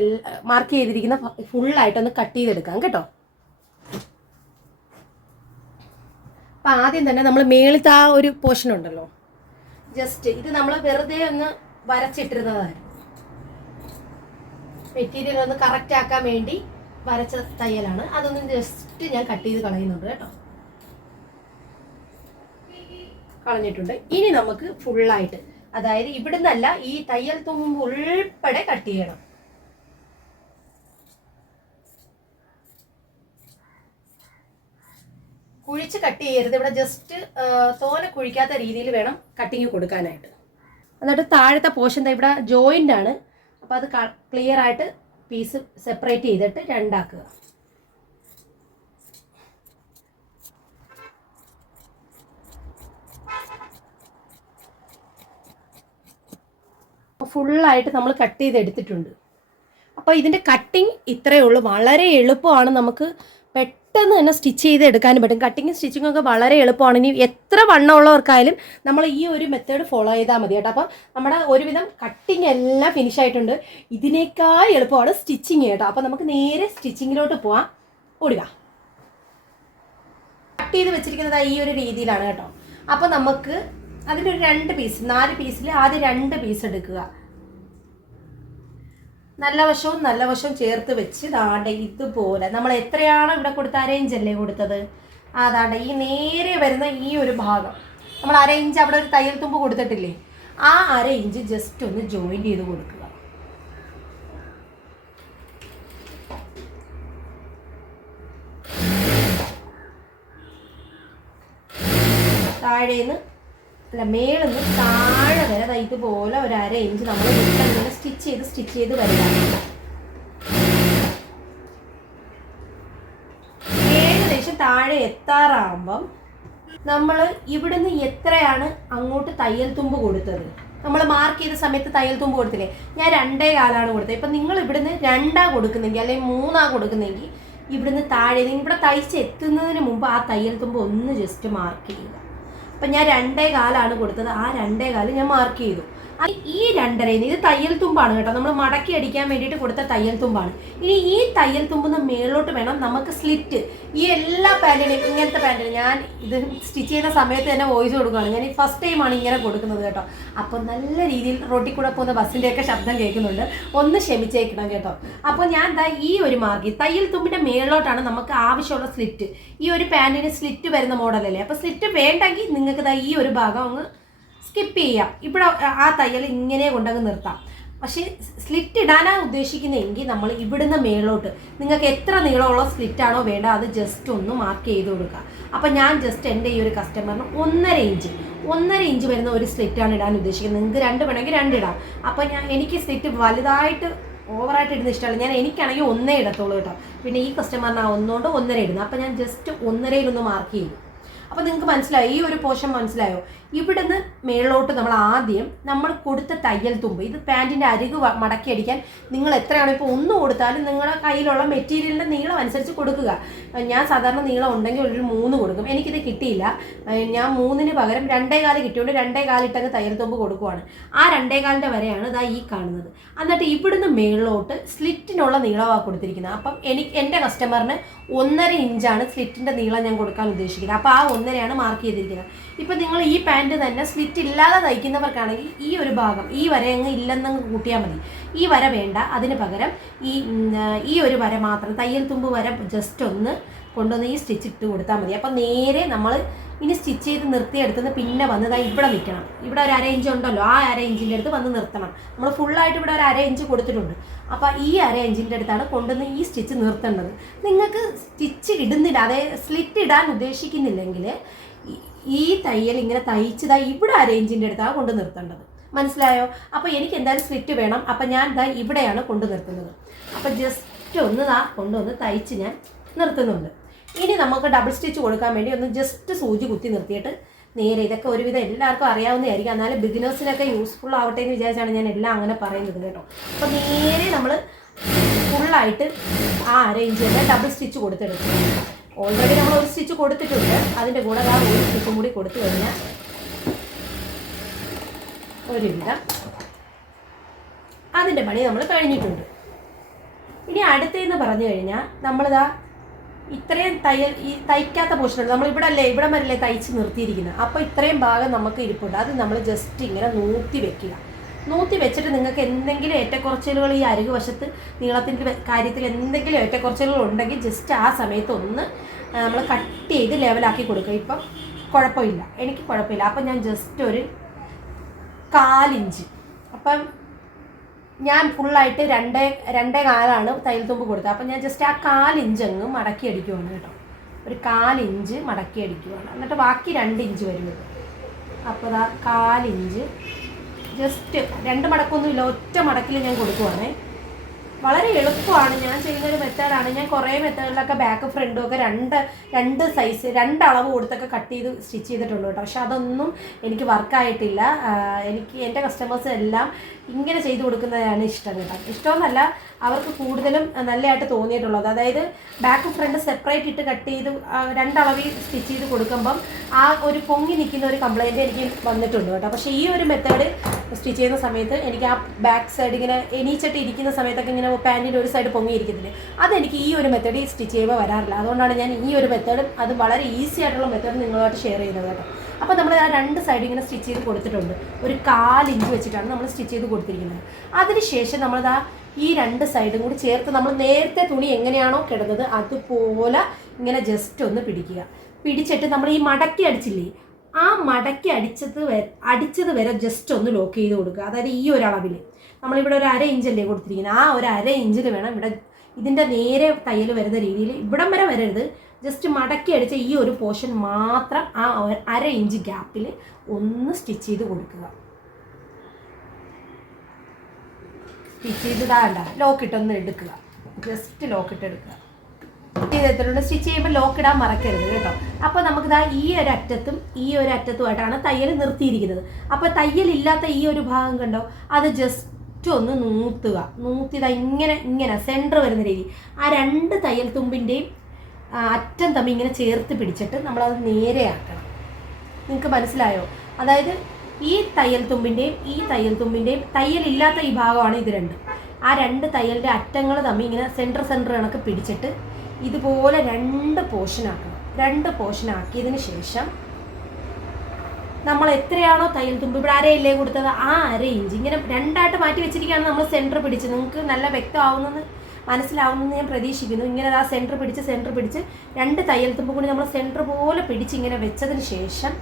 മാർക്ക് ചെയ്തിരിക്കുന്ന ഫുള്ളായിട്ടൊന്ന് കട്ട് ചെയ്തെടുക്കാം കേട്ടോ. അപ്പം ആദ്യം തന്നെ നമ്മൾ മേളിലത്തെ ആ ഒരു പോർഷൻ ഉണ്ടല്ലോ, ജസ്റ്റ് ഇത് നമ്മൾ വെറുതെ ഒന്ന് വരച്ചിട്ടിരുന്നതായിരുന്നു. മെറ്റീരിയൽ ഒന്ന് കറക്റ്റ് ആക്കാൻ വേണ്ടി വരച്ച തയ്യലാണ്. അതൊന്ന് ജസ്റ്റ് ഞാൻ കട്ട് ചെയ്ത് കളയുന്നുണ്ട് കേട്ടോ. കളഞ്ഞിട്ടുണ്ട്. ഇനി നമുക്ക് ഫുള്ളായിട്ട്, അതായത് ഇവിടുന്നല്ല ഈ തയ്യൽ തുമ്പ് ഉൾപ്പെടെ കട്ട് ചെയ്യണം. കുഴിച്ച് കട്ട് ചെയ്യരുത്. ഇവിടെ ജസ്റ്റ് തോനെ കുഴിക്കാത്ത രീതിയിൽ വേണം കട്ടിങ് കൊടുക്കാനായിട്ട്. എന്നിട്ട് താഴത്തെ പോർഷൻ ഇവിടെ ജോയിൻ്റ് ആണ്. അപ്പോൾ അത് ക്ലിയർ ആയിട്ട് പീസ് സെപ്പറേറ്റ് ചെയ്തിട്ട് രണ്ടാക്കുക. ഫുള്ളായിട്ട് നമ്മൾ കട്ട് ചെയ്തെടുത്തിട്ടുണ്ട്. അപ്പോൾ ഇതിൻ്റെ കട്ടിങ് ഇത്രയേ ഉള്ളൂ. വളരെ എളുപ്പമാണ്, നമുക്ക് പെട്ടെന്ന് തന്നെ സ്റ്റിച്ച് ചെയ്ത് എടുക്കാനും പറ്റും. കട്ടിങ് സ്റ്റിച്ചിങ് ഒക്കെ വളരെ എളുപ്പമാണ്. ഇനി എത്ര വണ്ണമുള്ളവർക്കായാലും നമ്മൾ ഈ ഒരു മെത്തേഡ് ഫോളോ ചെയ്താൽ മതി കേട്ടോ. അപ്പം നമ്മുടെ ഒരുവിധം കട്ടിങ് എല്ലാം ഫിനിഷ് ആയിട്ടുണ്ട്. ഇതിനേക്കാൾ എളുപ്പമാണ് സ്റ്റിച്ചിങ് കേട്ടോ. അപ്പം നമുക്ക് നേരെ സ്റ്റിച്ചിങ്ങിലോട്ട് പോവാം. ഓടുക. കട്ട് ചെയ്ത് വെച്ചിരിക്കുന്നത് ഈ ഒരു രീതിയിലാണ് കേട്ടോ. അപ്പം നമുക്ക് അതിൻ്റെ ഒരു 2 പീസ്, 4 പീസിൽ ആദ്യം 2 പീസ് എടുക്കുക. നല്ല വശവും ചേർത്ത് വെച്ച് ദാണ്ടെ ഇതുപോലെ നമ്മൾ എത്രയാണോ ഇവിടെ കൊടുത്ത 1/2 ഇഞ്ചല്ലേ കൊടുത്തത്, അതാണ്ടെ ഈ നേരെ വരുന്ന ഈ ഒരു ഭാഗം നമ്മൾ 1/2 ഇഞ്ച് അവിടെ ഒരു തയ്യൽ തുമ്പ് കൊടുത്തിട്ടില്ലേ, ആ 1/2 ഇഞ്ച് ജസ്റ്റ് ഒന്ന് ജോയിൻ ചെയ്ത് കൊടുക്കുക. താഴേന്ന് അല്ല മേളിന്ന് താഴെ വരെ ഇതുപോലെ ഒരു 1/2 ഇഞ്ച് നമ്മൾ ഇങ്ങനെ സ്റ്റിച്ച് ചെയ്ത് വരിക. ഏകദേശം താഴെ എത്താറാകുമ്പം നമ്മൾ ഇവിടുന്ന് എത്രയാണ് അങ്ങോട്ട് തയ്യൽ തുമ്പ് കൊടുത്തത്, നമ്മൾ മാർക്ക് ചെയ്ത സമയത്ത് തയ്യൽ തുമ്പ് കൊടുത്തില്ലേ, ഞാൻ 2.25 കൊടുത്തത്. ഇപ്പം നിങ്ങൾ ഇവിടുന്ന് 2 കൊടുക്കുന്നെങ്കിൽ അല്ലെങ്കിൽ 3 കൊടുക്കുന്നെങ്കിൽ ഇവിടുന്ന് താഴെ ഇവിടെ തയ്ച്ച് എത്തുന്നതിന് മുമ്പ് ആ തയ്യൽ തുമ്പ് ഒന്ന് ജസ്റ്റ് മാർക്ക് ചെയ്യുക. അപ്പം ഞാൻ 2.25 കൊടുത്തത്, ആ 2.25 ഞാൻ മാർക്ക് ചെയ്തു. ഈ 2.5 ഇത് തയ്യൽ തുമ്പാണ് കേട്ടോ, നമ്മൾ മടക്കി അടിക്കാൻ വേണ്ടിയിട്ട് കൊടുത്ത തയ്യൽ തുമ്പാണ്. ഇനി ഈ തയ്യൽ തുമ്പിന്ന് മേളിലോട്ട് വേണം നമുക്ക് സ്ലിറ്റ്. ഈ എല്ലാ പാൻറ്റിനും ഇങ്ങനത്തെ പാൻറ്റിനും ഞാൻ ഇത് സ്റ്റിച്ച് ചെയ്യുന്ന സമയത്ത് തന്നെ വോയിസ് കൊടുക്കുകയാണ്. ഞാൻ ഈ ഫസ്റ്റ് ടൈമാണ് ഇങ്ങനെ കൊടുക്കുന്നത് കേട്ടോ. അപ്പോൾ നല്ല രീതിയിൽ റോട്ടിൽ കൂടെ പോകുന്ന ബസ്സിൻ്റെയൊക്കെ ശബ്ദം കേൾക്കുന്നുണ്ട്, ഒന്ന് ക്ഷമിച്ചേക്കണം കേട്ടോ. അപ്പോൾ ഞാൻ ഈ ഒരു മാർക്ക് തയ്യൽ തുമ്പിൻ്റെ മേളിലോട്ടാണ് നമുക്ക് ആവശ്യമുള്ള സ്ലിറ്റ്. ഈ ഒരു പാൻറ്റിന് സ്ലിറ്റ് വരുന്ന മോഡലല്ലേ, അപ്പോൾ സ്ലിറ്റ് വേണ്ടെങ്കിൽ നിങ്ങൾക്ക് ഈ ഒരു ഭാഗം അങ്ങ് സ്കിപ്പ് ചെയ്യാം. ഇവിടെ ആ തയ്യൽ ഇങ്ങനെ കൊണ്ടങ്ങ് നിർത്താം. പക്ഷേ സ്ലിറ്റ് ഇടാനാണ് ഉദ്ദേശിക്കുന്നതെങ്കിൽ നമ്മൾ ഇവിടുന്ന് മേളോട്ട് നിങ്ങൾക്ക് എത്ര നീളമുള്ള സ്ലിറ്റാണോ വേണ്ട അത് ജസ്റ്റ് ഒന്ന് മാർക്ക് ചെയ്ത് കൊടുക്കുക. അപ്പം ഞാൻ ജസ്റ്റ് എൻ്റെ ഈ ഒരു കസ്റ്റമറിന് 1.5 ഇഞ്ച് വരുന്ന ഒരു സ്ലിറ്റാണ് ഇടാൻ ഉദ്ദേശിക്കുന്നത്. നിങ്ങൾക്ക് 2 വേണമെങ്കിൽ 2 ഇടാം. അപ്പം എനിക്ക് സ്ലിറ്റ് വലുതായിട്ട് ഓവറായിട്ട് ഇടുന്ന ഇഷ്ടമല്ല. എനിക്കാണെങ്കിൽ 1 ഇടത്തുള്ളൂ കേട്ടോ. പിന്നെ ഈ കസ്റ്റമറിന് 1 കൊണ്ട് 1.5 ഇടുന്നത്. അപ്പോൾ ഞാൻ ജസ്റ്റ് 1.5 മാർക്ക് ചെയ്തു. അപ്പോൾ നിങ്ങൾക്ക് മനസ്സിലായോ, ഈ ഒരു പോർഷൻ മനസ്സിലായോ? ഇവിടുന്ന് മേളിലോട്ട് നമ്മൾ കൊടുത്ത തയ്യൽ തുമ്പ്, ഇത് പാൻറ്റിൻ്റെ അരികു മടക്കി അടിക്കാൻ നിങ്ങൾ എത്രയാണ്, ഇപ്പോൾ 1 കൊടുത്താലും നിങ്ങളുടെ കയ്യിലുള്ള മെറ്റീരിയലിൻ്റെ നീളം അനുസരിച്ച് കൊടുക്കുക. ഞാൻ സാധാരണ നീളം ഉണ്ടെങ്കിൽ ഒരു 3 കൊടുക്കും. എനിക്കിത് കിട്ടിയില്ല. ഞാൻ 3-ന് പകരം 2.25 കിട്ടിയോണ്ട് 2.25 ഇട്ടങ്ങ് തയ്യൽ തുമ്പ് കൊടുക്കുവാണ്. ആ 2.25 വരെയാണ് ഇതാ ഈ കാണുന്നത്. എന്നിട്ട് ഇവിടുന്ന് മേളിലോട്ട് സ്ലിറ്റിനുള്ള നീളമാണ് കൊടുത്തിരിക്കുന്നത്. അപ്പം എൻ്റെ കസ്റ്റമറിന് 1.5 ഇഞ്ചാണ് സ്ലിറ്റിൻ്റെ നീളം ഞാൻ കൊടുക്കാൻ ഉദ്ദേശിക്കുന്നത്. അപ്പോൾ ആ 1.5 മാർക്ക് ചെയ്തിരിക്കുന്നത്. ഇപ്പം നിങ്ങൾ ഈ പാൻറ്റ് തന്നെ സ്ലിറ്റ് ഇല്ലാതെ തയ്ക്കുന്നവർക്കാണെങ്കിൽ ഈ ഒരു ഭാഗം, ഈ വര അങ്ങ് ഇല്ലെന്നങ്ങ് കൂട്ടിയാൽ മതി. ഈ വര വേണ്ട, അതിന് പകരം ഈ ഒരു വര മാത്രം, തയ്യൽ തുമ്പ് വര ജസ്റ്റ് ഒന്ന് കൊണ്ടുവന്ന് ഈ സ്റ്റിച്ച് ഇട്ട് കൊടുത്താൽ മതി. അപ്പം നേരെ നമ്മൾ ഇനി സ്റ്റിച്ച് ചെയ്ത് നിർത്തിയെടുത്തുനിന്ന് പിന്നെ വന്നതായി ഇവിടെ നിൽക്കണം. ഇവിടെ ഒരു 1/2 ഇഞ്ച് ഉണ്ടല്ലോ, ആ 1/2 ഇഞ്ചിൻ്റെ അടുത്ത് വന്ന് നിർത്തണം. നമ്മൾ ഫുള്ളായിട്ട് ഇവിടെ ഒരു 1/2 ഇഞ്ച് കൊടുത്തിട്ടുണ്ട്. അപ്പോൾ ഈ 1/2 ഇഞ്ചിൻ്റെ അടുത്താണ് കൊണ്ടുവന്ന് ഈ സ്റ്റിച്ച് നിർത്തേണ്ടത്. നിങ്ങൾക്ക് സ്റ്റിച്ച് ഇടുന്നില്ല, അതായത് സ്ലിറ്റ് ഇടാൻ ഉദ്ദേശിക്കുന്നില്ലെങ്കിൽ ഈ തയ്യൽ ഇങ്ങനെ തയ്ച്ചതായി ഇവിടെ 1/2 ഇഞ്ചിൻ്റെ അടുത്താണ് കൊണ്ട് നിർത്തേണ്ടത്. മനസ്സിലായോ? അപ്പോൾ എനിക്ക് എന്തായാലും സ്ലിറ്റ് വേണം. അപ്പം ഞാൻ ഇവിടെയാണ് കൊണ്ട് നിർത്തുന്നത്. അപ്പോൾ ജസ്റ്റ് ഒന്ന് കൊണ്ടുവന്ന് തയ്ച്ച് ഞാൻ നിർത്തുന്നുണ്ട്. ഇനി നമുക്ക് ഡബിൾ സ്റ്റിച്ച് കൊടുക്കാൻ വേണ്ടി ഒന്ന് ജസ്റ്റ് സൂചി കുത്തി നിർത്തിയിട്ട് നേരെ, ഇതൊക്കെ ഒരുവിധം എല്ലാവർക്കും അറിയാവുന്നതായിരിക്കും, എന്നാലും ബിഗിനേഴ്സിനൊക്കെ യൂസ്ഫുൾ ആവട്ടെ എന്ന് വിചാരിച്ചാണ് ഞാൻ എല്ലാം അങ്ങനെ പറയുന്നത് കേട്ടോ. അപ്പോൾ നേരെ നമ്മൾ ഫുള്ളായിട്ട് ആ 1/2 ഇഞ്ച് തന്നെ ഡബിൾ സ്റ്റിച്ച് കൊടുത്തെടുക്കും. ഓൾറെഡി നമ്മൾ ഒരു സ്റ്റിച്ച് കൊടുത്തിട്ടുണ്ട്, അതിൻ്റെ കൂടെ ആ ഒരു സ്റ്റിച്ചും കൂടി കൊടുത്തു കഴിഞ്ഞാൽ ഒരുവിധം അതിൻ്റെ പണി നമ്മൾ കഴിഞ്ഞിട്ടുണ്ട്. ഇനി അടുത്തെന്ന് പറഞ്ഞു കഴിഞ്ഞാൽ നമ്മളിതാ ഇത്രയും ഈ തയ്ക്കാത്ത പോർഷനുണ്ട്. നമ്മളിവിടെ വരല്ലേ തയ്ച്ച് നിർത്തിയിരിക്കുന്നത്. അപ്പോൾ ഇത്രയും ഭാഗം നമുക്ക് ഇരിപ്പുണ്ട്. അത് നമ്മൾ ജസ്റ്റ് ഇങ്ങനെ നൂത്തി വെക്കുക. നൂത്തി വെച്ചിട്ട് നിങ്ങൾക്ക് എന്തെങ്കിലും ഏറ്റക്കുറച്ചിലുകൾ ഈ അരികു വശത്ത് നീളത്തിൻ്റെ കാര്യത്തിൽ എന്തെങ്കിലും ഏറ്റക്കുറച്ചിലുകൾ ഉണ്ടെങ്കിൽ ജസ്റ്റ് ആ സമയത്ത് ഒന്ന് നമ്മൾ കട്ട് ചെയ്ത് ലെവലാക്കി കൊടുക്കുക. ഇപ്പം കുഴപ്പമില്ല, എനിക്ക് കുഴപ്പമില്ല. അപ്പം ഞാൻ ജസ്റ്റ് ഒരു 1/4 ഇഞ്ച്, അപ്പം ഞാൻ ഫുള്ളായിട്ട് 2.25 തയ്യൽ തുമ്പ് കൊടുത്തത്. അപ്പം ഞാൻ ജസ്റ്റ് ആ 1/4 ഇഞ്ച് അങ്ങ് മടക്കി അടിക്കുവാണ് കേട്ടോ. ഒരു 1/4 ഇഞ്ച് മടക്കി അടിക്കുവാണ്. എന്നിട്ട് ബാക്കി 2 ഇഞ്ച് വരുന്നത്. അപ്പോൾ 1/4 ഇഞ്ച് ജസ്റ്റ് 2 മടക്കൊന്നുമില്ല, ഒറ്റ മടക്കിൽ ഞാൻ കൊടുക്കുവാണേ. വളരെ എളുപ്പമാണ്. ഞാൻ ചെയ്യുന്നൊരു മെത്തേഡാണ്. ഞാൻ കുറേ മെത്തേഡിലൊക്കെ ബാക്ക് ഫ്രണ്ടും ഒക്കെ രണ്ട് സൈസ് 2 അളവ് കൊടുത്തൊക്കെ കട്ട് ചെയ്ത് സ്റ്റിച്ച് ചെയ്തിട്ടുണ്ട് കേട്ടോ. പക്ഷെ അതൊന്നും എനിക്ക് വർക്കായിട്ടില്ല. എൻ്റെ കസ്റ്റമേഴ്സ് എല്ലാം ഇങ്ങനെ ചെയ്ത് കൊടുക്കുന്നതാണ് ഇഷ്ടം കേട്ടോ. ഇഷ്ടമെന്നല്ല, അവർക്ക് കൂടുതലും നല്ലതായിട്ട് തോന്നിയിട്ടുള്ളത്. അതായത് ബാക്ക് ഫ്രണ്ട് സെപ്പറേറ്റ് ഇട്ട് കട്ട് ചെയ്ത് 2 അളവിൽ സ്റ്റിച്ച് ചെയ്ത് കൊടുക്കുമ്പം ആ ഒരു പൊങ്ങി നിൽക്കുന്ന ഒരു കംപ്ലയിൻറ്റ് എനിക്ക് വന്നിട്ടുണ്ട് കേട്ടോ. പക്ഷേ ഈ ഒരു മെത്തേഡ് സ്റ്റിച്ച് ചെയ്യുന്ന സമയത്ത് എനിക്ക് ആ ബാക്ക് സൈഡ് ഇങ്ങനെ എണീച്ചിട്ട് ഇരിക്കുന്ന സമയത്തൊക്കെ ഇങ്ങനെ പാൻറ്റിൻ്റെ ഒരു സൈഡ് പൊങ്ങിയിരിക്കുന്നില്ലേ, അതെനിക്ക് ഈ ഒരു മെത്തേഡ് സ്റ്റിച്ച് ചെയ്യുമ്പോൾ വരാറില്ല. അതുകൊണ്ടാണ് ഞാൻ ഈ ഒരു മെത്തേഡ്, അത് വളരെ ഈസി ആയിട്ടുള്ള മെത്തേഡ് നിങ്ങളുമായിട്ട് ഷെയർ ചെയ്യുന്നത് കേട്ടോ. അപ്പോൾ നമ്മൾ ആ 2 സൈഡ് ഇങ്ങനെ സ്റ്റിച്ച് ചെയ്ത് കൊടുത്തിട്ടുണ്ട്. ഒരു 1/4 ഇഞ്ച് വെച്ചിട്ടാണ് നമ്മൾ സ്റ്റിച്ച് ചെയ്ത് കൊടുത്തിരിക്കുന്നത്. അതിനുശേഷം നമ്മളിതാ ഈ 2 സൈഡും കൂടി ചേർത്ത് നമ്മൾ നേരത്തെ തുണി എങ്ങനെയാണോ കിടന്നത് അതുപോലെ ഇങ്ങനെ ജസ്റ്റ് ഒന്ന് പിടിക്കുക. പിടിച്ചിട്ട് നമ്മൾ ഈ മടക്കി അടിച്ചില്ലേ, ആ മടക്കി അടിച്ചത് വരെ ജസ്റ്റ് ഒന്ന് ലോക്ക് ചെയ്ത് കൊടുക്കുക. അതായത് ഈ ഒരു അളവിൽ നമ്മളിവിടെ ഒരു 1/2 ഇഞ്ചല്ലേ കൊടുത്തിരിക്കുന്നത്, ആ ഒരു 1/2 ഇഞ്ചിൽ വേണം ഇവിടെ ഇതിൻ്റെ നേരെ തയ്യൽ വരുന്ന രീതിയിൽ, ഇവിടം വരെ വരരുത്, ജസ്റ്റ് മടക്കി അടിച്ച ഈ ഒരു പോർഷൻ മാത്രം ആ 1/2 ഇഞ്ച് ഗ്യാപ്പിൽ ഒന്ന് സ്റ്റിച്ച് ചെയ്ത് കൊടുക്കുക. സ്റ്റിച്ച് ചെയ്ത് ലോക്കിട്ടൊന്ന് എടുക്കുക, ജസ്റ്റ് ലോക്കിട്ട് എടുക്കുക. ചെയ്തിട്ടുണ്ട്. സ്റ്റിച്ച് ചെയ്യുമ്പോൾ ലോക്കിടാൻ മറക്കരുത് കേട്ടോ. അപ്പോൾ നമുക്കിതാ ഈ ഒരു അറ്റത്തും ഈ ഒരു അറ്റത്തുമായിട്ടാണ് തയ്യൽ നിർത്തിയിരിക്കുന്നത്. അപ്പോൾ തയ്യലില്ലാത്ത ഈ ഒരു ഭാഗം കണ്ടോ, അത് ജസ്റ്റ് ഒന്ന് നൂത്തിതാ ഇങ്ങനെ സെൻറ്റർ വരുന്ന രീതി ആ 2 തയ്യൽ തുമ്പിൻ്റെയും അറ്റം തമ്മിൽ ഇങ്ങനെ ചേർത്ത് പിടിച്ചിട്ട് നമ്മളത് നേരെയാക്കണം. നിങ്ങൾക്ക് മനസ്സിലായോ? അതായത് ഈ തയ്യൽ തുമ്പിൻ്റെയും തയ്യലില്ലാത്ത ഈ ഭാഗമാണ് ഇത് 2. ആ 2 തയ്യലിൻ്റെ അറ്റങ്ങൾ തമ്മിൽ ഇങ്ങനെ സെൻറ്റർ കണക്ക് പിടിച്ചിട്ട് ഇതുപോലെ 2 പോർഷനാക്കണം. 2 പോർഷനാക്കിയതിന് ശേഷം നമ്മൾ എത്രയാണോ തയ്യൽ തുമ്പ് ഇവിടെ 1/2 ഇല്ലേ കൊടുത്തത്, ആ 1/2 ഇഞ്ച് ഇങ്ങനെ 2ആയിട്ട് മാറ്റി വെച്ചിരിക്കുകയാണ് നമ്മൾ സെൻറ്റർ പിടിച്ച്. നിങ്ങൾക്ക് നല്ല വ്യക്തമാവുന്നെന്ന് മനസ്സിലാവുമെന്ന് ഞാൻ പ്രതീക്ഷിക്കുന്നു. ഇങ്ങനെ ആ സെൻറ്റർ പിടിച്ച് 2 തയ്യൽ തുമ്പ് കൂടി നമ്മൾ സെൻറ്റർ പോലെ പിടിച്ച് ഇങ്ങനെ വെച്ചതിന് ശേഷം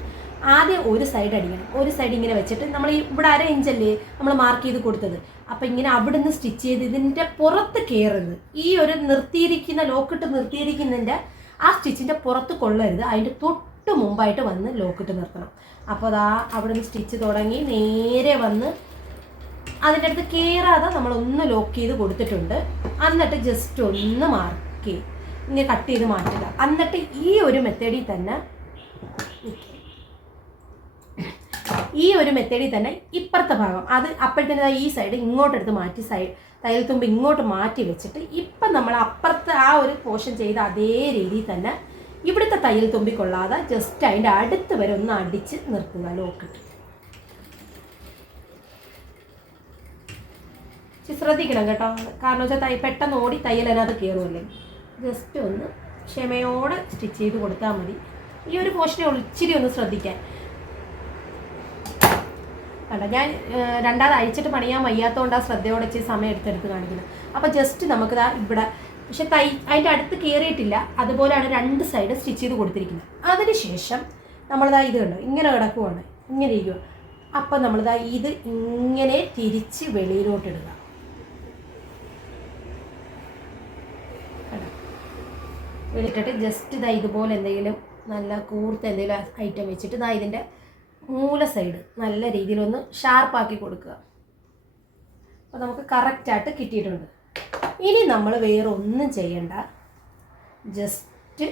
ആദ്യം ഒരു സൈഡ് അടിക്കണം. ഒരു സൈഡ് ഇങ്ങനെ വെച്ചിട്ട് നമ്മൾ ഇവിടെ 1/2 ഇഞ്ചല്ലേ നമ്മൾ മാർക്ക് ചെയ്ത് കൊടുത്തത്, അപ്പം ഇങ്ങനെ അവിടെ നിന്ന് സ്റ്റിച്ച് ചെയ്ത് ഇതിൻ്റെ പുറത്ത് കയറുന്നത്, ഈ ഒരു ലോക്കിട്ട് നിർത്തിയിരിക്കുന്നതിൻ്റെ ആ സ്റ്റിച്ചിൻ്റെ പുറത്ത് കൊള്ളരുത്, അതിൻ്റെ തൊട്ട് മുമ്പായിട്ട് വന്ന് ലോക്കിട്ട് നിർത്തണം. അപ്പോൾ അവിടെ നിന്ന് സ്റ്റിച്ച് തുടങ്ങി നേരെ വന്ന് അതിൻ്റെ അടുത്ത് കയറാതെ നമ്മളൊന്ന് ലോക്ക് ചെയ്ത് കൊടുത്തിട്ടുണ്ട്. എന്നിട്ട് ജസ്റ്റ് ഒന്ന് മാർക്ക് ചെയ്യും, ഇങ്ങനെ കട്ട് ചെയ്ത് മാറ്റുക. എന്നിട്ട് ഈ ഒരു മെത്തേഡിൽ തന്നെ ഇപ്പുറത്തെ ഭാഗം അത് അപ്പോഴത്തേന് ഈ സൈഡ് ഇങ്ങോട്ടെടുത്ത് മാറ്റി തയ്യൽ തുമ്പ് ഇങ്ങോട്ട് മാറ്റി വെച്ചിട്ട് ഇപ്പം നമ്മൾ അപ്പുറത്ത് ആ ഒരു പോർഷൻ ചെയ്ത അതേ രീതിയിൽ തന്നെ ഇവിടുത്തെ തയ്യൽ തുമ്പി കൊള്ളാതെ ജസ്റ്റ് അതിൻ്റെ അടുത്ത് വരെ ഒന്ന് അടിച്ച് നിർത്തുക ലോക്കിട്ട്. ശ്രദ്ധിക്കണം കേട്ടോ, കാരണം വെച്ചാൽ പെട്ടെന്ന് ഓടി തയ്യൽ അതിനകത്ത് കയറുമല്ലേ. ജസ്റ്റ് ഒന്ന് ക്ഷമയോടെ സ്റ്റിച്ച് ചെയ്ത് കൊടുത്താൽ മതി. ഈ ഒരു പോർഷനെ ഇച്ചിരി ഒന്ന് ശ്രദ്ധിക്കാൻ കണ്ട. ഞാൻ രണ്ടാമത് അഴിച്ചിട്ട് പണിയാൻ വയ്യാത്തതുകൊണ്ട് ആ ശ്രദ്ധയോടെ ഇച്ചിരി സമയം എടുത്തെടുത്ത് കാണിക്കുന്നത്. അപ്പോൾ ജസ്റ്റ് നമുക്കിതാ ഇവിടെ, പക്ഷെ അതിൻ്റെ അടുത്ത് കയറിയിട്ടില്ല, അതുപോലെയാണ് രണ്ട് സൈഡ് സ്റ്റിച്ച് ചെയ്ത് കൊടുത്തിരിക്കുന്നത്. അതിനുശേഷം നമ്മളിതാ ഇത് കണ്ടോ ഇങ്ങനെ കിടക്കുവാണ്, ഇങ്ങനെ ഇരിക്കുക. അപ്പം നമ്മളിതാ ഇത് ഇങ്ങനെ തിരിച്ച് വെളിയിലോട്ടിടുക. വെളിയിട്ടിട്ട് ജസ്റ്റ് ഇതാ ഇതുപോലെ എന്തെങ്കിലും നല്ല കൂർത്ത എന്തെങ്കിലും ഐറ്റം വെച്ചിട്ട് ഇതാ ഇതിൻ്റെ മൂല സൈഡ് നല്ല രീതിയിലൊന്ന് ഷാർപ്പാക്കി കൊടുക്കുക. അപ്പോൾ നമുക്ക് കറക്റ്റായിട്ട് കിട്ടിയിട്ടുണ്ട്. ഇനി നമ്മൾ വേറെ ഒന്നും ചെയ്യണ്ട, ജസ്റ്റ്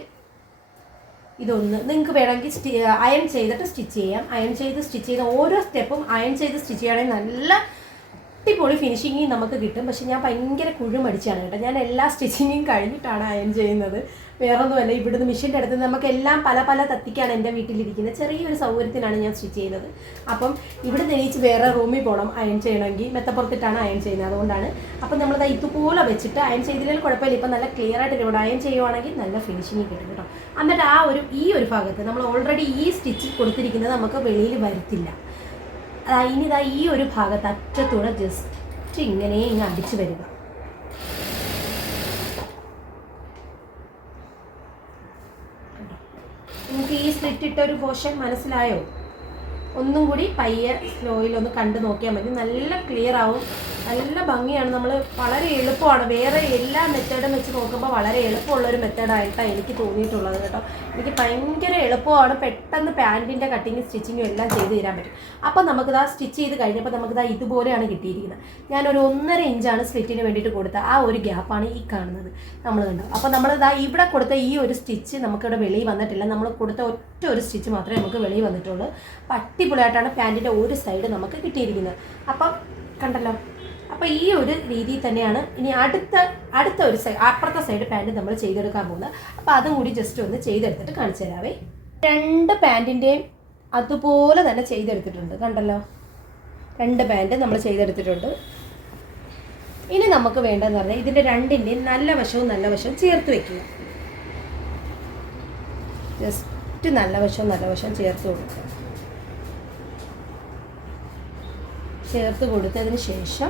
ഇതൊന്ന് നിങ്ങൾക്ക് വേണമെങ്കിൽ അയൺ ചെയ്തിട്ട് സ്റ്റിച്ച് ചെയ്യാം. അയൺ ചെയ്ത് സ്റ്റിച്ച് ചെയ്ത ഓരോ സ്റ്റെപ്പും അയൺ ചെയ്ത് സ്റ്റിച്ച് ചെയ്യുകയാണെങ്കിൽ നല്ല അടിപൊളി ഫിനിഷിങ്ങും നമുക്ക് കിട്ടും. പക്ഷെ ഞാൻ ഭയങ്കര കുഴിമടിച്ചാണ് കേട്ടോ, ഞാൻ എല്ലാ സ്റ്റിച്ചിങ്ങും കഴിഞ്ഞിട്ടാണ് അയൺ ചെയ്യുന്നത്. വേറൊന്നുമല്ല, ഇവിടുന്ന് മെഷീൻ്റെ അടുത്ത് നമുക്ക് എല്ലാം പല തത്തിക്കാണ് എൻ്റെ വീട്ടിലിരിക്കുന്നത്. ചെറിയൊരു സൗകര്യത്തിനാണ് ഞാൻ സ്റ്റിച്ച് ചെയ്യുന്നത്. അപ്പം ഇവിടുന്ന് എണീച്ച് വേറെ റൂമിൽ പോകണം അയൺ ചെയ്യണമെങ്കിൽ, മെത്തപ്പുറത്തിട്ടാണ് അയൺ ചെയ്യുന്നത്. അതുകൊണ്ടാണ്. അപ്പം നമ്മളിത് ഇതുപോലെ വെച്ചിട്ട് അയൺ ചെയ്തില്ലെങ്കിൽ കുഴപ്പമില്ല. ഇപ്പം നല്ല ക്ലിയർ ആയിട്ട് ഇവിടെ അയൺ ചെയ്യുവാണെങ്കിൽ നല്ല ഫിനിഷിങ് കിട്ടും കേട്ടോ. എന്നിട്ട് ഈ ഒരു ഭാഗത്ത് നമ്മൾ ഓൾറെഡി ഈ സ്റ്റിച്ച് കൊടുത്തിരിക്കുന്നത് നമുക്ക് വെളിയിൽ വരുത്തില്ല. ഇനിതാ ഈ ഒരു ഭാഗത്ത് അറ്റത്തൂടെ ജസ്റ്റ് ഇങ്ങനെ അടിച്ചു വരിക. നിങ്ങൾക്ക് ഈ സ്ലിറ്റ് ഇട്ട ഒരു പോർഷൻ മനസ്സിലായോ? ഒന്നും കൂടി പയ്യെ സ്ലോയിലൊന്ന് കണ്ടു നോക്കിയാൽ മതി. നല്ല ക്ലിയർ ആവും, നല്ല ഭംഗിയാണ്. നമ്മൾ വളരെ എളുപ്പമാണ്. വേറെ എല്ലാ മെത്തേഡും വെച്ച് നോക്കുമ്പോൾ വളരെ എളുപ്പമുള്ളൊരു മെത്തേഡായിട്ടാണ് എനിക്ക് തോന്നിയിട്ടുള്ളത് കേട്ടോ. എനിക്ക് ഭയങ്കര എളുപ്പമാണ്. പെട്ടെന്ന് പാൻറ്റിൻ്റെ കട്ടിങ് സ്റ്റിച്ചിങ്ങും എല്ലാം ചെയ്ത് തരാൻ പറ്റും. അപ്പോൾ നമുക്കിതാ സ്റ്റിച്ച് ചെയ്ത് കഴിഞ്ഞപ്പോൾ നമുക്കിതാ ഇതുപോലെയാണ് കിട്ടിയിരിക്കുന്നത്. ഞാനൊരു 1.5 ഇഞ്ചാണ് സ്ലിറ്റിന് വേണ്ടിയിട്ട് കൊടുത്ത ആ ഒരു ഗ്യാപ്പാണ് ഈ കാണുന്നത് നമ്മൾ കണ്ടു. അപ്പോൾ നമ്മളിതാ ഇവിടെ കൊടുത്ത ഈ ഒരു സ്റ്റിച്ച് നമുക്കിവിടെ വെളിയിൽ വന്നിട്ടില്ല. നമ്മൾ കൊടുത്ത ഒറ്റ ഒരു സ്റ്റിച്ച് മാത്രമേ നമുക്ക് വെളിയിൽ വന്നിട്ടുള്ളൂ. അടിപൊളിയായിട്ടാണ് പാൻറ്റിൻ്റെ ഒരു സൈഡ് നമുക്ക് കിട്ടിയിരിക്കുന്നത്. അപ്പം കണ്ടല്ലോ. അപ്പോൾ ഈ ഒരു രീതിയിൽ തന്നെയാണ് ഇനി അടുത്ത ഒരു സൈഡ്, അപ്പുറത്തെ സൈഡ് പാൻറ്റ് നമ്മൾ ചെയ്തെടുക്കാൻ പോകുന്നത്. അപ്പോൾ അതും കൂടി ജസ്റ്റ് ഒന്ന് ചെയ്തെടുത്തിട്ട് കാണിച്ചു തരാവേ. 2 പാൻറ്റിൻ്റെയും അതുപോലെ തന്നെ ചെയ്തെടുത്തിട്ടുണ്ട്. കണ്ടല്ലോ, 2 പാൻറ്റ് നമ്മൾ ചെയ്തെടുത്തിട്ടുണ്ട്. ഇനി നമുക്ക് വേണ്ടതെന്ന് പറഞ്ഞാൽ ഇതിൻ്റെ രണ്ടിൻ്റെയും നല്ല വശവും ചേർത്ത് വെക്കുക. ജസ്റ്റ് നല്ല വശവും ചേർത്ത് കൊടുക്കുക. ചേർത്ത് കൊടുത്തതിന് ശേഷം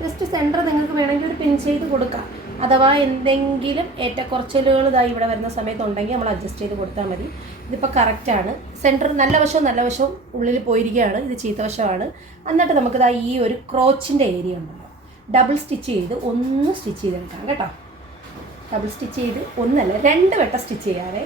ജസ്റ്റ് സെൻറ്റർ നിങ്ങൾക്ക് വേണമെങ്കിൽ ഒരു പിൻ ചെയ്ത് കൊടുക്കാം. അഥവാ എന്തെങ്കിലും ഏറ്റക്കുറച്ചിലുകൾ ഇതായി ഇവിടെ വരുന്ന സമയത്തുണ്ടെങ്കിൽ നമ്മൾ അഡ്ജസ്റ്റ് ചെയ്ത് കൊടുത്താൽ മതി. ഇതിപ്പോൾ കറക്റ്റാണ്. സെൻറ്റർ നല്ല വശവും ഉള്ളിൽ പോയിരിക്കുകയാണ്. ഇത് ചീത്ത വശമാണ്. എന്നിട്ട് നമുക്കിതാ ഈ ഒരു ക്രോച്ചിൻ്റെ ഏരിയ ഉണ്ടല്ലോ, ഡബിൾ സ്റ്റിച്ച് ചെയ്ത് ഒന്ന് സ്റ്റിച്ച് ചെയ്തെടുക്കാം കേട്ടോ. ഡബിൾ സ്റ്റിച്ച് ചെയ്ത് ഒന്നല്ല 2 വട്ടം സ്റ്റിച്ച് ചെയ്യാവേ.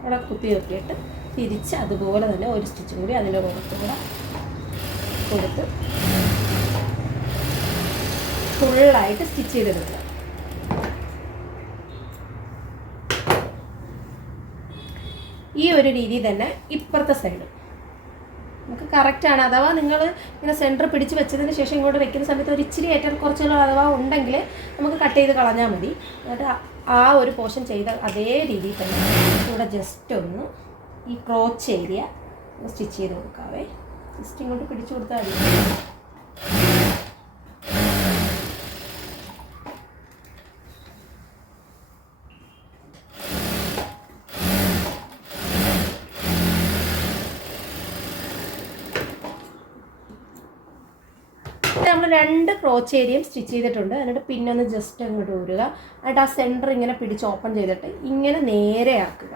ഇവിടെ കുത്തി നിർത്തിയിട്ട് തിരിച്ച് അതുപോലെ തന്നെ ഒരു സ്റ്റിച്ചും കൂടി അതിൻ്റെ പുറത്തുകൂടെ കൊടുത്ത് ഫുള്ളായിട്ട് സ്റ്റിച്ച് ചെയ്തെടുക്കുക. ഈ ഒരു രീതി തന്നെ ഇപ്പുറത്തെ സൈഡ് നമുക്ക് കറക്റ്റാണ്. അഥവാ നിങ്ങൾ ഇങ്ങനെ സെൻറ്റർ പിടിച്ച് വെച്ചതിന് ശേഷം ഇങ്ങോട്ട് വെക്കുന്ന സമയത്ത് ഒരു ഇച്ചിരി ഏറ്റക്കുറച്ചുകൾ അഥവാ ഉണ്ടെങ്കിൽ നമുക്ക് കട്ട് ചെയ്ത് കളഞ്ഞാൽ മതി. എന്നിട്ട് ആ ഒരു പോർഷൻ ചെയ്ത അതേ രീതിയിൽ തന്നെ ഇവിടെ ജസ്റ്റ് ഒന്ന് ഈ ക്രോച്ച് ഏരിയ സ്റ്റിച്ച് ചെയ്ത് കൊടുക്കാവേ. ജസ്റ്റ് ഇങ്ങോട്ട് പിടിച്ചു കൊടുത്താൽ മതി. നമ്മൾ 2 ക്രോച്ച് ഏരിയയും സ്റ്റിച്ച് ചെയ്തിട്ടുണ്ട്. എന്നിട്ട് പിന്നെ ഒന്ന് ജസ്റ്റ് അങ്ങോട്ട് ഊരുക. എന്നിട്ട് ആ സെൻറ്റർ ഇങ്ങനെ പിടിച്ച് ഓപ്പൺ ചെയ്തിട്ട് ഇങ്ങനെ നേരെ ആക്കുക.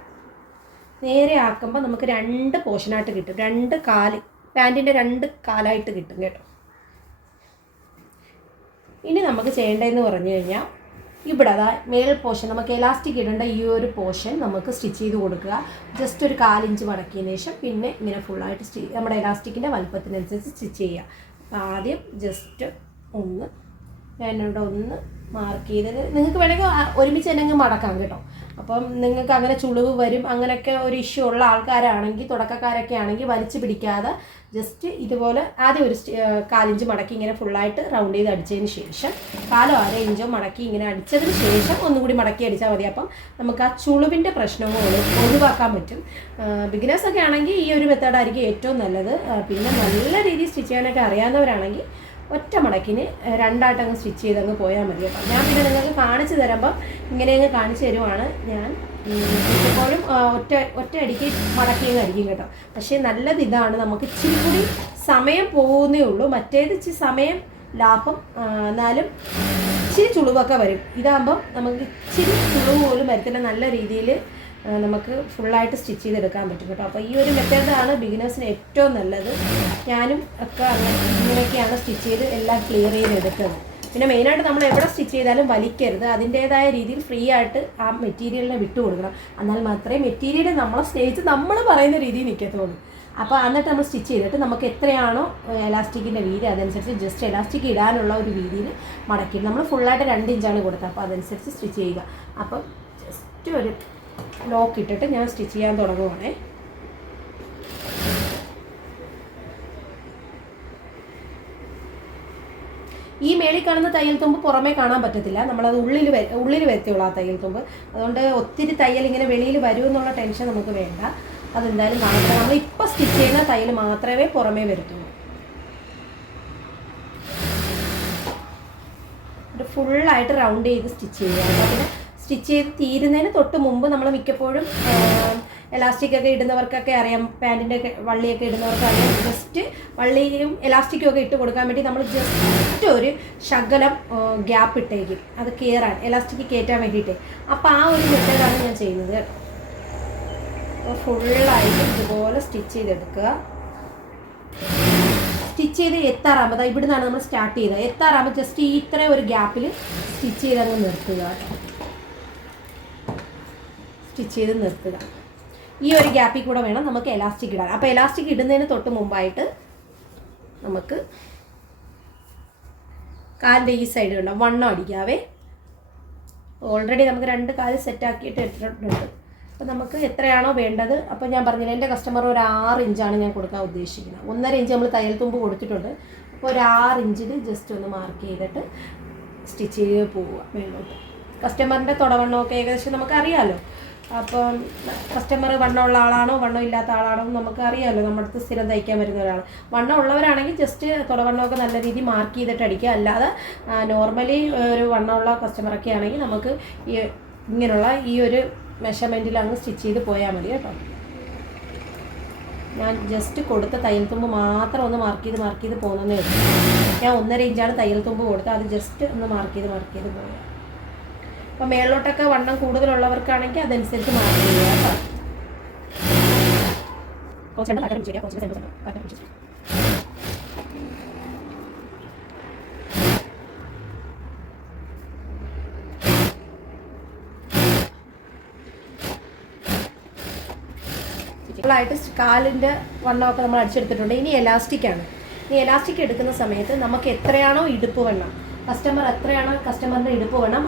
നേരെ ആക്കുമ്പോൾ നമുക്ക് 2 പോർഷനായിട്ട് കിട്ടും. 2 കാല്, പാൻറ്റിൻ്റെ 2 കാലായിട്ട് കിട്ടും കേട്ടോ. ഇനി നമുക്ക് ചെയ്യേണ്ടതെന്ന് പറഞ്ഞു കഴിഞ്ഞാൽ ഇവിടെ അതാ മേൽ പോർഷൻ നമുക്ക് എലാസ്റ്റിക് ഇടേണ്ട ഈ ഒരു പോർഷൻ നമുക്ക് സ്റ്റിച്ച് ചെയ്ത് കൊടുക്കുക. ജസ്റ്റ് ഒരു 1/4 ഇഞ്ച് മടക്കിയതിന് ശേഷം പിന്നെ ഇങ്ങനെ ഫുള്ളായിട്ട് നമ്മുടെ എലാസ്റ്റിക്കിൻ്റെ വലുപ്പത്തിനനുസരിച്ച് സ്റ്റിച്ച് ചെയ്യുക. അപ്പോൾ ആദ്യം ജസ്റ്റ് ഒന്ന് ഞാനിവിടെ ഒന്ന് മാർക്ക് ചെയ്തത് നിങ്ങൾക്ക് വേണമെങ്കിൽ ഒരുമിച്ച് തന്നെ അങ്ങ് മടക്കാം കേട്ടോ. അപ്പം നിങ്ങൾക്ക് അങ്ങനെ ചുളിവ് വരും അങ്ങനെയൊക്കെ ഒരു ഇഷ്യൂ ഉള്ള ആൾക്കാരാണെങ്കിൽ, തുടക്കക്കാരൊക്കെ ആണെങ്കിൽ വലിച്ചു പിടിക്കാതെ ജസ്റ്റ് ഇതുപോലെ ആദ്യം ഒരു 1/4 ഇഞ്ച് മടക്കി ഇങ്ങനെ ഫുള്ളായിട്ട് റൗണ്ട് ചെയ്ത് അടിച്ചതിന് ശേഷം 1/4 ഇഞ്ചോ മടക്കി ഇങ്ങനെ അടിച്ചതിന് ശേഷം ഒന്നും കൂടി മടക്കി അടിച്ചാൽ മതി. അപ്പം നമുക്ക് ആ ചുളിവിൻ്റെ പ്രശ്നങ്ങൾ ഒഴിവാക്കാൻ പറ്റും. ബിഗിനേഴ്സൊക്കെ ആണെങ്കിൽ ഈ ഒരു മെത്തേഡായിരിക്കും ഏറ്റവും നല്ലത്. പിന്നെ നല്ല രീതിയിൽ സ്റ്റിച്ച് ചെയ്യാനൊക്കെ അറിയാവുന്നവരാണെങ്കിൽ ഒറ്റ മടക്കിന് 2 ആയിട്ടങ്ങ് സ്റ്റിച്ച് ചെയ്തങ്ങ് പോയാൽ മതി കേട്ടോ. ഞാൻ പിന്നെ നിങ്ങൾക്ക് കാണിച്ചു തരുമ്പം ഇങ്ങനെ അങ്ങ് കാണിച്ചു തരുവാണ്. ഞാൻ എപ്പോഴും ഒറ്റ അടിക്ക് മടക്കിയങ്ങ് അടിക്കും കേട്ടോ. പക്ഷേ നല്ലത് ഇതാണ്, നമുക്ക് ഇച്ചിരി കൂടി സമയം പോകുന്നേ ഉള്ളൂ. മറ്റേത് ഇച്ചിരി സമയം ലാഭം, എന്നാലും ഇച്ചിരി ചുളിവൊക്കെ വരും. ഇതാകുമ്പം നമുക്ക് ഇച്ചിരി ചുളിവ് പോലും വരുത്തില്ല, നല്ല രീതിയിൽ നമുക്ക് ഫുള്ളായിട്ട് സ്റ്റിച്ച് ചെയ്തെടുക്കാൻ പറ്റും കേട്ടോ. അപ്പോൾ ഈ ഒരു മെത്തേഡാണ് ബിഗിനേഴ്സിന് ഏറ്റവും നല്ലത്. ഞാനും ഒക്കെ ഇങ്ങനെയൊക്കെയാണ് സ്റ്റിച്ച് ചെയ്ത് എല്ലാം ക്ലിയർ ചെയ്തെടുക്കുന്നത്. പിന്നെ മെയിനായിട്ട് നമ്മൾ എവിടെ സ്റ്റിച്ച് ചെയ്താലും വലിക്കരുത്, അതിൻ്റേതായ രീതിയിൽ ഫ്രീ ആയിട്ട് ആ മെറ്റീരിയലിനെ വിട്ടു കൊടുക്കണം. എന്നാൽ മാത്രമേ മെറ്റീരിയൽ നമ്മളെ സ്നേഹിച്ച് നമ്മൾ പറയുന്ന രീതിയിൽ നിൽക്കത്തുള്ളൂ. അപ്പോൾ എന്നിട്ട് നമ്മൾ സ്റ്റിച്ച് ചെയ്തിട്ട് നമുക്ക് എത്രയാണോ എലാസ്റ്റിക്കിൻ്റെ വീതി അതനുസരിച്ച് ജസ്റ്റ് എലാസ്റ്റിക് ഇടാനുള്ള ഒരു വീതിയിൽ മടക്കി നമ്മൾ ഫുള്ളായിട്ട് 2 ഇഞ്ചാണ് കൊടുത്തത്. അപ്പോൾ അതനുസരിച്ച് സ്റ്റിച്ച് ചെയ്യുക. അപ്പം ജസ്റ്റ് ഒരു ലോക്ക് ഇട്ടിട്ട് ഞാൻ സ്റ്റിച്ച് ചെയ്യാൻ തുടങ്ങുവാണേ. ഈ മേളിൽ കാണുന്ന തയ്യൽ തുമ്പ് പുറമേ കാണാൻ പറ്റത്തില്ല, നമ്മളത് ഉള്ളിൽ വരുത്തിയുള്ളൂ ആ തയ്യൽ തുമ്പ്. അതുകൊണ്ട് ഒത്തിരി തയ്യൽ ഇങ്ങനെ വെളിയിൽ വരുമെന്നുള്ള ടെൻഷൻ നമുക്ക് വേണ്ട. അതെന്തായാലും കാണത്തില്ല. നമ്മളിപ്പോൾ സ്റ്റിച്ച് ചെയ്യുന്ന തയ്യൽ മാത്രമേ പുറമേ വരുത്തുള്ളൂ. ഒരു ഫുള്ളായിട്ട് റൗണ്ട് ചെയ്ത് സ്റ്റിച്ച് ചെയ്യുക. പിന്നെ സ്റ്റിച്ച് ചെയ്ത് തീരുന്നതിന് തൊട്ട് മുമ്പ് നമ്മൾ മിക്കപ്പോഴും എലാസ്റ്റിക്കൊക്കെ ഇടുന്നവർക്കൊക്കെ അറിയാം, പാൻറ്റിൻ്റെ വള്ളിയൊക്കെ ഇടുന്നവർക്ക് അറിയാം, ജസ്റ്റ് വള്ളിയും എലാസ്റ്റിക്കും ഒക്കെ ഇട്ട് കൊടുക്കാൻ വേണ്ടി നമ്മൾ ജസ്റ്റ് ഒരു ശകലം ഗ്യാപ്പ് ഇട്ടേക്കും, അത് കയറാൻ എലാസ്റ്റിക് കയറ്റാൻ വേണ്ടിയിട്ട്. അപ്പോൾ ആ ഒരു മെത്തേഡാണ് ഞാൻ ചെയ്യുന്നത് കേട്ടോ. അപ്പോൾ ഫുള്ളായിട്ട് ഇതുപോലെ സ്റ്റിച്ച് ചെയ്തെടുക്കുക. സ്റ്റിച്ച് ചെയ്ത് എത്താറാകുമ്പോൾ അതായത് ഇവിടെ നിന്നാണ് നമ്മൾ സ്റ്റാർട്ട് ചെയ്തത്. എത്താറാകുമ്പോൾ ജസ്റ്റ് ഈ ഇത്രയും ഒരു ഗ്യാപ്പിൽ സ്റ്റിച്ച് ചെയ്ത് അങ്ങ് നിർത്തുക കേട്ടോ. സ്റ്റിച്ച് ചെയ്ത് നിർത്തുക. ഈ ഒരു ഗ്യാപ്പിൽ കൂടെ വേണം നമുക്ക് എലാസ്റ്റിക് ഇടാൻ. അപ്പോൾ എലാസ്റ്റിക് ഇടുന്നതിന് തൊട്ട് മുമ്പായിട്ട് നമുക്ക് കാലിൻ്റെ ഈ സൈഡ് കണ്ടോ വണ്ണം അടിക്കാവേ. ഓൾറെഡി നമുക്ക് 2 കാല് സെറ്റാക്കിയിട്ട് ഇട്ടിട്ടുണ്ട്. അപ്പോൾ നമുക്ക് എത്രയാണോ വേണ്ടത്, അപ്പോൾ ഞാൻ പറഞ്ഞില്ല എൻ്റെ കസ്റ്റമർ ഒരു 6 ഇഞ്ചാണ് ഞാൻ കൊടുക്കാൻ ഉദ്ദേശിക്കുന്നത്. 1.5 ഇഞ്ച് നമ്മൾ തയ്യൽ തുമ്പ് കൊടുത്തിട്ടുണ്ട്. അപ്പോൾ ഒരു 6 ഇഞ്ചിൽ ജസ്റ്റ് ഒന്ന് മാർക്ക് ചെയ്തിട്ട് സ്റ്റിച്ച് ചെയ്ത് പോവുക മേലോട്ട്. കസ്റ്റമറിൻ്റെ തുടവണ്ണമൊക്കെ ഏകദേശം നമുക്കറിയാമല്ലോ. അപ്പം കസ്റ്റമർ വണ്ണമുള്ള ആളാണോ വണ്ണം ഇല്ലാത്ത ആളാണോ നമുക്ക് അറിയാമല്ലോ. നമ്മുടെ അടുത്ത് സ്ഥിരം തയ്ക്കാൻ വരുന്ന ഒരാൾ വണ്ണം ഉള്ളവരാണെങ്കിൽ ജസ്റ്റ് തുടവണ്ണമൊക്കെ നല്ല രീതിയിൽ മാർക്ക് ചെയ്തിട്ട് അടിക്കുക. അല്ലാതെ നോർമലി ഒരു വണ്ണമുള്ള കസ്റ്റമറൊക്കെ ആണെങ്കിൽ നമുക്ക് ഈ ഇങ്ങനെയുള്ള ഈ ഒരു മെഷർമെൻറ്റിൽ അങ്ങ് സ്റ്റിച്ച് ചെയ്ത് പോയാൽ മതി കേട്ടോ. ഞാൻ ജസ്റ്റ് കൊടുത്ത തയ്യൽ തുമ്പ് മാത്രം ഒന്ന് മാർക്ക് ചെയ്ത് പോകുന്നതേ ഉള്ളൂ. ഞാൻ 1.5 ഇഞ്ചാണ് തയ്യൽ തുമ്പ് കൊടുത്തത്, അത് ജസ്റ്റ് ഒന്ന് മാർക്ക് ചെയ്ത് പോയാൽ. അപ്പോൾ മേളിലോട്ടൊക്കെ വണ്ണം കൂടുതലുള്ളവർക്കാണെങ്കിൽ അതനുസരിച്ച് മാർക്ക് ചെയ്യുക കേട്ടോ. ായിട്ട് കാലിൻ്റെ വണ്ണമൊക്കെ നമ്മൾ അടിച്ചെടുത്തിട്ടുണ്ട്. ഇനി എലാസ്റ്റിക്കാണ്. ഈ എലാസ്റ്റിക് എടുക്കുന്ന സമയത്ത് നമുക്ക് എത്രയാണോ ഇടുപ്പ് വണ്ണം, കസ്റ്റമറിൻ്റെ ഇടുപ്പ് വണ്ണം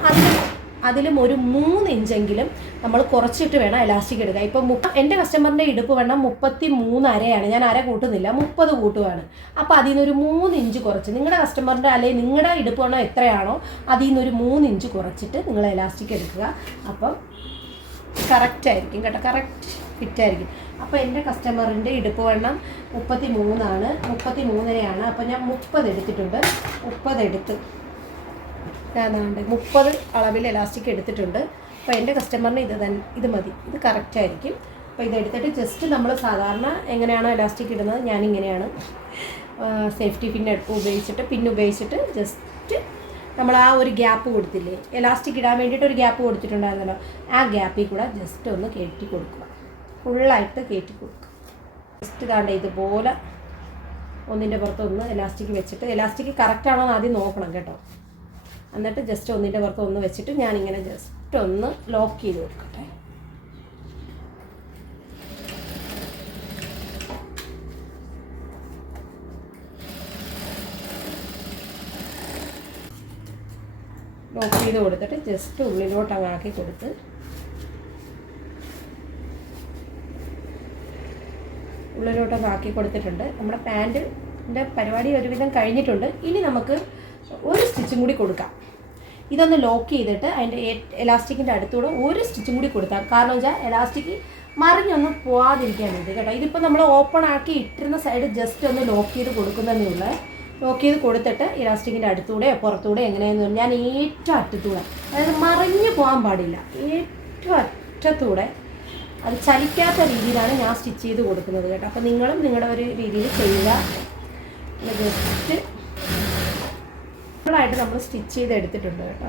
അതിലും ഒരു 3 ഇഞ്ചെങ്കിലും നമ്മൾ കുറച്ചിട്ട് വേണം എലാസ്റ്റിക് എടുക്കുക. ഇപ്പം എൻ്റെ കസ്റ്റമറിൻ്റെ ഇടുപ്പ് വണ്ണം 33.5 ഞാൻ അര കൂട്ടുന്നില്ല, 30 കൂട്ടുകയാണ്. അപ്പോൾ അതിൽ നിന്നൊരു 3 ഇഞ്ച് കുറച്ച് നിങ്ങളുടെ കസ്റ്റമറിൻ്റെ അല്ലെങ്കിൽ നിങ്ങളുടെ ഇടുപ്പ് വണ്ണം എത്രയാണോ അതിൽ നിന്നൊരു 3 ഇഞ്ച് കുറച്ചിട്ട് നിങ്ങൾ എലാസ്റ്റിക് എടുക്കുക. അപ്പം കറക്റ്റ് ആയിരിക്കും കേട്ടോ, കറക്റ്റ് ഫിറ്റായിരിക്കും. അപ്പോൾ എൻ്റെ കസ്റ്റമറിൻ്റെ ഇടുപ്പ് വണ്ണം 33 33.5 അപ്പോൾ ഞാൻ 30 എടുത്തിട്ടുണ്ട്. 30 എടുത്ത് 30 അളവിൽ എലാസ്റ്റിക് എടുത്തിട്ടുണ്ട്. അപ്പോൾ എൻ്റെ കസ്റ്റമറിന് ഇത് മതി, ഇത് കറക്റ്റ് ആയിരിക്കും. അപ്പോൾ ഇതെടുത്തിട്ട് ജസ്റ്റ് നമ്മൾ സാധാരണ എങ്ങനെയാണോ എലാസ്റ്റിക് ഇടുന്നത് ഞാനിങ്ങനെയാണ് സേഫ്റ്റി പിൻ ഉപയോഗിച്ചിട്ട് ജസ്റ്റ് നമ്മൾ ആ ഒരു ഗ്യാപ്പ് കൊടുത്തില്ലേ, എലാസ്റ്റിക് ഇടാൻ വേണ്ടിയിട്ട് ഒരു ഗ്യാപ്പ് കൊടുത്തിട്ടുണ്ടായിരുന്നല്ലോ, ആ ഗ്യാപ്പിൽ കൂടെ ജസ്റ്റ് ഒന്ന് കയറ്റി കൊടുക്കുക, ഫുള്ളായിട്ട് കയറ്റി കൊടുക്കുക. ജസ്റ്റ് ഇതാണ്ട് ഇതുപോലെ ഒന്നിൻ്റെ പുറത്തൊന്ന് എലാസ്റ്റിക് വെച്ചിട്ട്, എലാസ്റ്റിക് കറക്റ്റാണോ എന്ന് ആദ്യം നോക്കണം കേട്ടോ. എന്നിട്ട് ജസ്റ്റ് ഒന്നിൻ്റെ പുറത്ത് ഒന്ന് വെച്ചിട്ട് ഞാനിങ്ങനെ ജസ്റ്റ് ഒന്ന് ലോക്ക് ചെയ്ത് കൊടുക്കട്ടെ. ലോക്ക് ചെയ്ത് കൊടുത്തിട്ട് ജസ്റ്റ് ഉള്ളിലോട്ട് അങ്ങ് ആക്കി കൊടുത്ത് ഉള്ളിലോട്ടൊക്കെ ആക്കി കൊടുത്തിട്ടുണ്ട്. നമ്മുടെ പാൻറ്റിൻ്റെ പരിപാടി ഒരുവിധം കഴിഞ്ഞിട്ടുണ്ട്. ഇനി നമുക്ക് ഒരു സ്റ്റിച്ചും കൂടി കൊടുക്കാം. ഇതൊന്ന് ലോക്ക് ചെയ്തിട്ട് അതിൻ്റെ എലാസ്റ്റിക്കിൻ്റെ അടുത്തൂടെ ഒരു സ്റ്റിച്ചും കൂടി കൊടുത്താൽ, കാരണം വെച്ചാൽ എലാസ്റ്റിക് മറിഞ്ഞൊന്നും പോവാതിരിക്കാൻ വേണ്ടി കേട്ടോ. ഇതിപ്പോൾ നമ്മൾ ഓപ്പൺ ആക്കി ഇട്ടിരുന്ന സൈഡ് ജസ്റ്റ് ഒന്ന് ലോക്ക് ചെയ്ത് കൊടുക്കുന്നതേ ഉള്ളൂ. ലോക്ക് ചെയ്ത് കൊടുത്തിട്ട് ഇലാസ്റ്റിക്കിൻ്റെ അടുത്തൂടെ പുറത്തൂടെ എങ്ങനെയെന്ന് ഞാൻ ഏറ്റവും അറ്റത്തൂടെ, അതായത് മറിഞ്ഞു പോകാൻ പാടില്ല, ഏറ്റവും അറ്റത്തൂടെ അത് ചലിക്കാത്ത രീതിയിലാണ് ഞാൻ സ്റ്റിച്ച് ചെയ്ത് കൊടുക്കുന്നത് കേട്ടോ. അപ്പോൾ നിങ്ങളും നിങ്ങളുടെ ഒരു രീതിയിൽ ചെയ്യുക. ജസ്റ്റ് ായിട്ട് നമ്മൾ സ്റ്റിച്ച് ചെയ്ത് എടുത്തിട്ടുണ്ട് കേട്ടോ.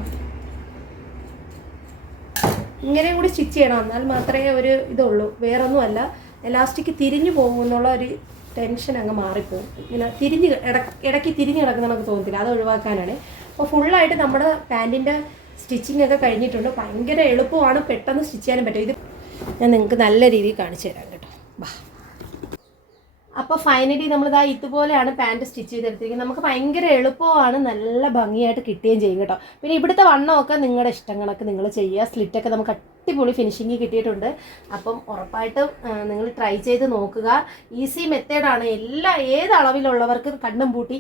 ഇങ്ങനെയും കൂടി സ്റ്റിച്ച് ചെയ്യണം, എന്നാൽ മാത്രമേ ഒരു ഇതുള്ളൂ, വേറൊന്നുമല്ല. എലാസ്റ്റിക് തിരിഞ്ഞു പോകുമെന്നുള്ള ഒരു ടെൻഷൻ അങ്ങ് മാറിപ്പോകും. ഇങ്ങനെ ഇടയ്ക്ക് തിരിഞ്ഞ് കിടക്കുന്ന നമുക്ക് തോന്നത്തില്ല, അത് ഒഴിവാക്കാനാണ്. അപ്പോൾ ഫുള്ളായിട്ട് നമ്മുടെ പാൻറ്റിൻ്റെ സ്റ്റിച്ചിങ് ഒക്കെ കഴിഞ്ഞിട്ടുണ്ട്. ഭയങ്കര എളുപ്പമാണ്, പെട്ടെന്ന് സ്റ്റിച്ച് ചെയ്യാനും പറ്റും. ഇത് ഞാൻ നിങ്ങൾക്ക് നല്ല രീതിയിൽ കാണിച്ചു തരാം കേട്ടോ. വാ. അപ്പോൾ ഫൈനലി നമ്മളിതാ ഇതുപോലെയാണ് പാൻറ്റ് സ്റ്റിച്ച് ചെയ്തെടുത്തിരിക്കുന്നത്. നമുക്ക് ഭയങ്കര എളുപ്പമാണ്, നല്ല ഭംഗിയായിട്ട് കിട്ടുകയും ചെയ്യും കേട്ടോ. പിന്നെ ഇവിടുത്തെ വണ്ണമൊക്കെ നിങ്ങളുടെ ഇഷ്ടം കണക്ക് നിങ്ങൾ ചെയ്യുക. സ്ലിറ്റൊക്കെ നമുക്ക് അടിപൊളി ഫിനിഷിങ് കിട്ടിയിട്ടുണ്ട്. അപ്പം ഉറപ്പായിട്ടും നിങ്ങൾ ട്രൈ ചെയ്ത് നോക്കുക. ഈസി മെത്തേഡാണ്, ഏത് അളവിലുള്ളവർക്ക് കണ്ണും പൂട്ടി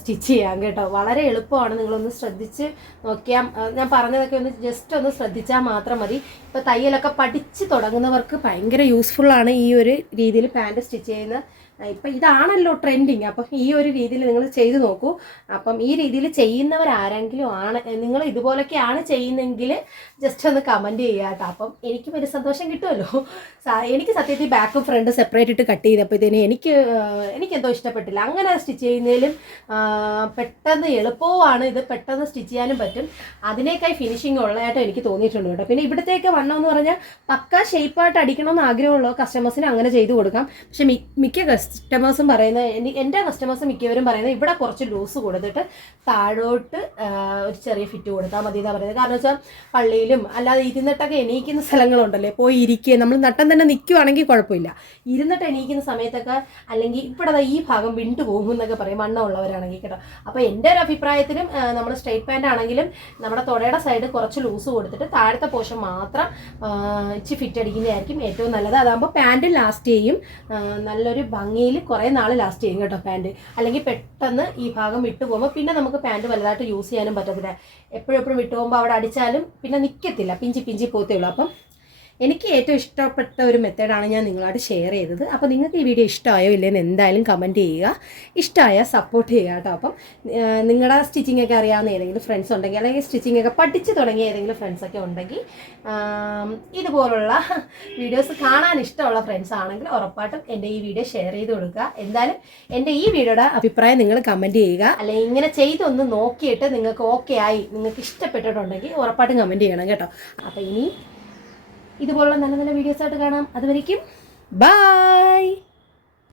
സ്റ്റിച്ച് ചെയ്യാം കേട്ടോ. വളരെ എളുപ്പമാണ്, നിങ്ങളൊന്ന് ശ്രദ്ധിച്ച് നോക്കിയാൽ, ഞാൻ പറഞ്ഞതൊക്കെ ഒന്ന് ജസ്റ്റ് ഒന്ന് ശ്രദ്ധിച്ചാൽ മാത്രം മതി. ഇപ്പോൾ തയ്യലൊക്കെ പഠിച്ച് തുടങ്ങുന്നവർക്ക് ഭയങ്കര യൂസ്ഫുള്ളാണ് ഈ ഒരു രീതിയിൽ പാൻറ്റ് സ്റ്റിച്ച് ചെയ്യുന്ന. ഇപ്പം ഇതാണല്ലോ ട്രെൻഡിങ്. അപ്പം ഈ ഒരു രീതിയിൽ നിങ്ങൾ ചെയ്ത് നോക്കൂ. അപ്പം ഈ രീതിയിൽ ചെയ്യുന്നവരാരെങ്കിലും ആണ്, നിങ്ങൾ ഇതുപോലൊക്കെയാണ് ചെയ്യുന്നതെങ്കിൽ ജസ്റ്റ് ഒന്ന് കമൻറ്റ് ചെയ്യുക കേട്ടോ. അപ്പം എനിക്കും ഒരു സന്തോഷം കിട്ടുമല്ലോ. എനിക്ക് സത്യത്തിൽ ബാക്കും ഫ്രണ്ട് സെപ്പറേറ്റ് ഇട്ട് കട്ട് ചെയ്തപ്പോഴത്തേന് എനിക്കെന്തോ ഇഷ്ടപ്പെട്ടില്ല. അങ്ങനെ സ്റ്റിച്ച് ചെയ്യുന്നതിലും പെട്ടെന്ന് എളുപ്പവുമാണ്, ഇത് പെട്ടെന്ന് സ്റ്റിച്ച് ചെയ്യാനും പറ്റും. അതിനേക്കായി ഫിനിഷിങ് ഉള്ളതായിട്ട് എനിക്ക് തോന്നിയിട്ടുണ്ട് കേട്ടോ. പിന്നെ ഇവിടത്തേക്ക് വണ്ണം എന്ന് പറഞ്ഞാൽ പക്ക ഷേപ്പായിട്ട് അടിക്കണമെന്ന് ആഗ്രഹമുള്ള കസ്റ്റമേഴ്സിന് അങ്ങനെ ചെയ്ത് കൊടുക്കാം. പക്ഷെ മിക്ക കസ്റ്റമേഴ്സും പറയുന്നത്, എൻ്റെ കസ്റ്റമേഴ്സ് മിക്കവരും പറയുന്നത് ഇവിടെ കുറച്ച് ലൂസ് കൊടുത്തിട്ട് താഴോട്ട് ഒരു ചെറിയ ഫിറ്റ് കൊടുത്താൽ മതി എന്നാണ് പറയുന്നത്. കാരണം വെച്ചാൽ പള്ളിയിലും അല്ലാതെ ഇരുന്നിട്ടൊക്കെ എണീക്കുന്ന സ്ഥലങ്ങളുണ്ടല്ലേ, പോയി ഇരിക്കുക, നമ്മൾ നട്ടം തന്നെ നിൽക്കുവാണെങ്കിൽ കുഴപ്പമില്ല. ഇരുന്നിട്ട് എണീക്കുന്ന സമയത്തൊക്കെ അല്ലെങ്കിൽ ഇവിടെ ഈ ഭാഗം വിണ്ടു പോകും എന്നൊക്കെ പറയും, വണ്ണം ഉള്ളവരാണെങ്കിൽ കേട്ടോ. അപ്പോൾ എൻ്റെ ഒരു അഭിപ്രായത്തിലും നമ്മൾ സ്ട്രെയിറ്റ് പാൻ്റ് ആണെങ്കിലും നമ്മുടെ തുടയുടെ സൈഡ് കുറച്ച് ലൂസ് കൊടുത്തിട്ട് താഴത്തെ പോർഷൻ മാത്രം ഇച്ചിരി ഫിറ്റ് അടിക്കുന്നതായിരിക്കും ഏറ്റവും നല്ലത്. അതാകുമ്പോൾ പാൻറ്റ് ലാസ്റ്റ് ചെയ്യും, നല്ലൊരു ഭംഗിയിൽ കുറേ നാൾ ലാസ്റ്റ് ചെയ്യും കേട്ടോ പാൻറ്റ്. അല്ലെങ്കിൽ പെട്ടെന്ന് ഈ ഭാഗം വിട്ടു പോകുമ്പോൾ പിന്നെ നമുക്ക് പാൻറ്റ് വലുതായിട്ട് യൂസ് ചെയ്യാനും പറ്റത്തില്ല. എപ്പോഴും വിട്ടു പോകുമ്പോൾ അവിടെ അടിച്ചാലും പിന്നെ നിൽക്കത്തില്ല, പിഞ്ചി പോത്തേ ഉള്ളൂ. അപ്പം എനിക്ക് ഏറ്റവും ഇഷ്ടപ്പെട്ട ഒരു മെത്തേഡാണ് ഞാൻ നിങ്ങളോട് ഷെയർ ചെയ്തത്. അപ്പോൾ നിങ്ങൾക്ക് ഈ വീഡിയോ ഇഷ്ടമായോ ഇല്ലെന്ന് എന്തായാലും കമൻറ്റ് ചെയ്യുക. ഇഷ്ടമായാൽ സപ്പോർട്ട് ചെയ്യുക കേട്ടോ. അപ്പം നിങ്ങളുടെ സ്റ്റിച്ചിങ് ഒക്കെ അറിയാവുന്ന ഏതെങ്കിലും ഫ്രണ്ട്സ് ഉണ്ടെങ്കിൽ, അല്ലെങ്കിൽ സ്റ്റിച്ചിങ് ഒക്കെ പഠിച്ച് തുടങ്ങിയ ഏതെങ്കിലും ഫ്രണ്ട്സൊക്കെ ഉണ്ടെങ്കിൽ, ഇതുപോലുള്ള വീഡിയോസ് കാണാൻ ഇഷ്ടമുള്ള ഫ്രണ്ട്സ് ആണെങ്കിൽ ഉറപ്പായിട്ടും എൻ്റെ ഈ വീഡിയോ ഷെയർ ചെയ്ത് കൊടുക്കുക. എന്തായാലും എൻ്റെ ഈ വീഡിയോയുടെ അഭിപ്രായം നിങ്ങൾ കമൻറ്റ് ചെയ്യുക. അല്ലെങ്കിൽ ഇങ്ങനെ ചെയ്തൊന്ന് നോക്കിയിട്ട് നിങ്ങൾക്ക് ഓക്കെ ആയി, നിങ്ങൾക്ക് ഇഷ്ടപ്പെട്ടിട്ടുണ്ടെങ്കിൽ ഉറപ്പായിട്ടും കമൻറ്റ് ചെയ്യണം കേട്ടോ. അപ്പോൾ ഇനി ഇതുപോലുള്ള നല്ല നല്ല വീഡിയോസായിട്ട് കാണാം. അതുവരേക്കും ബൈ.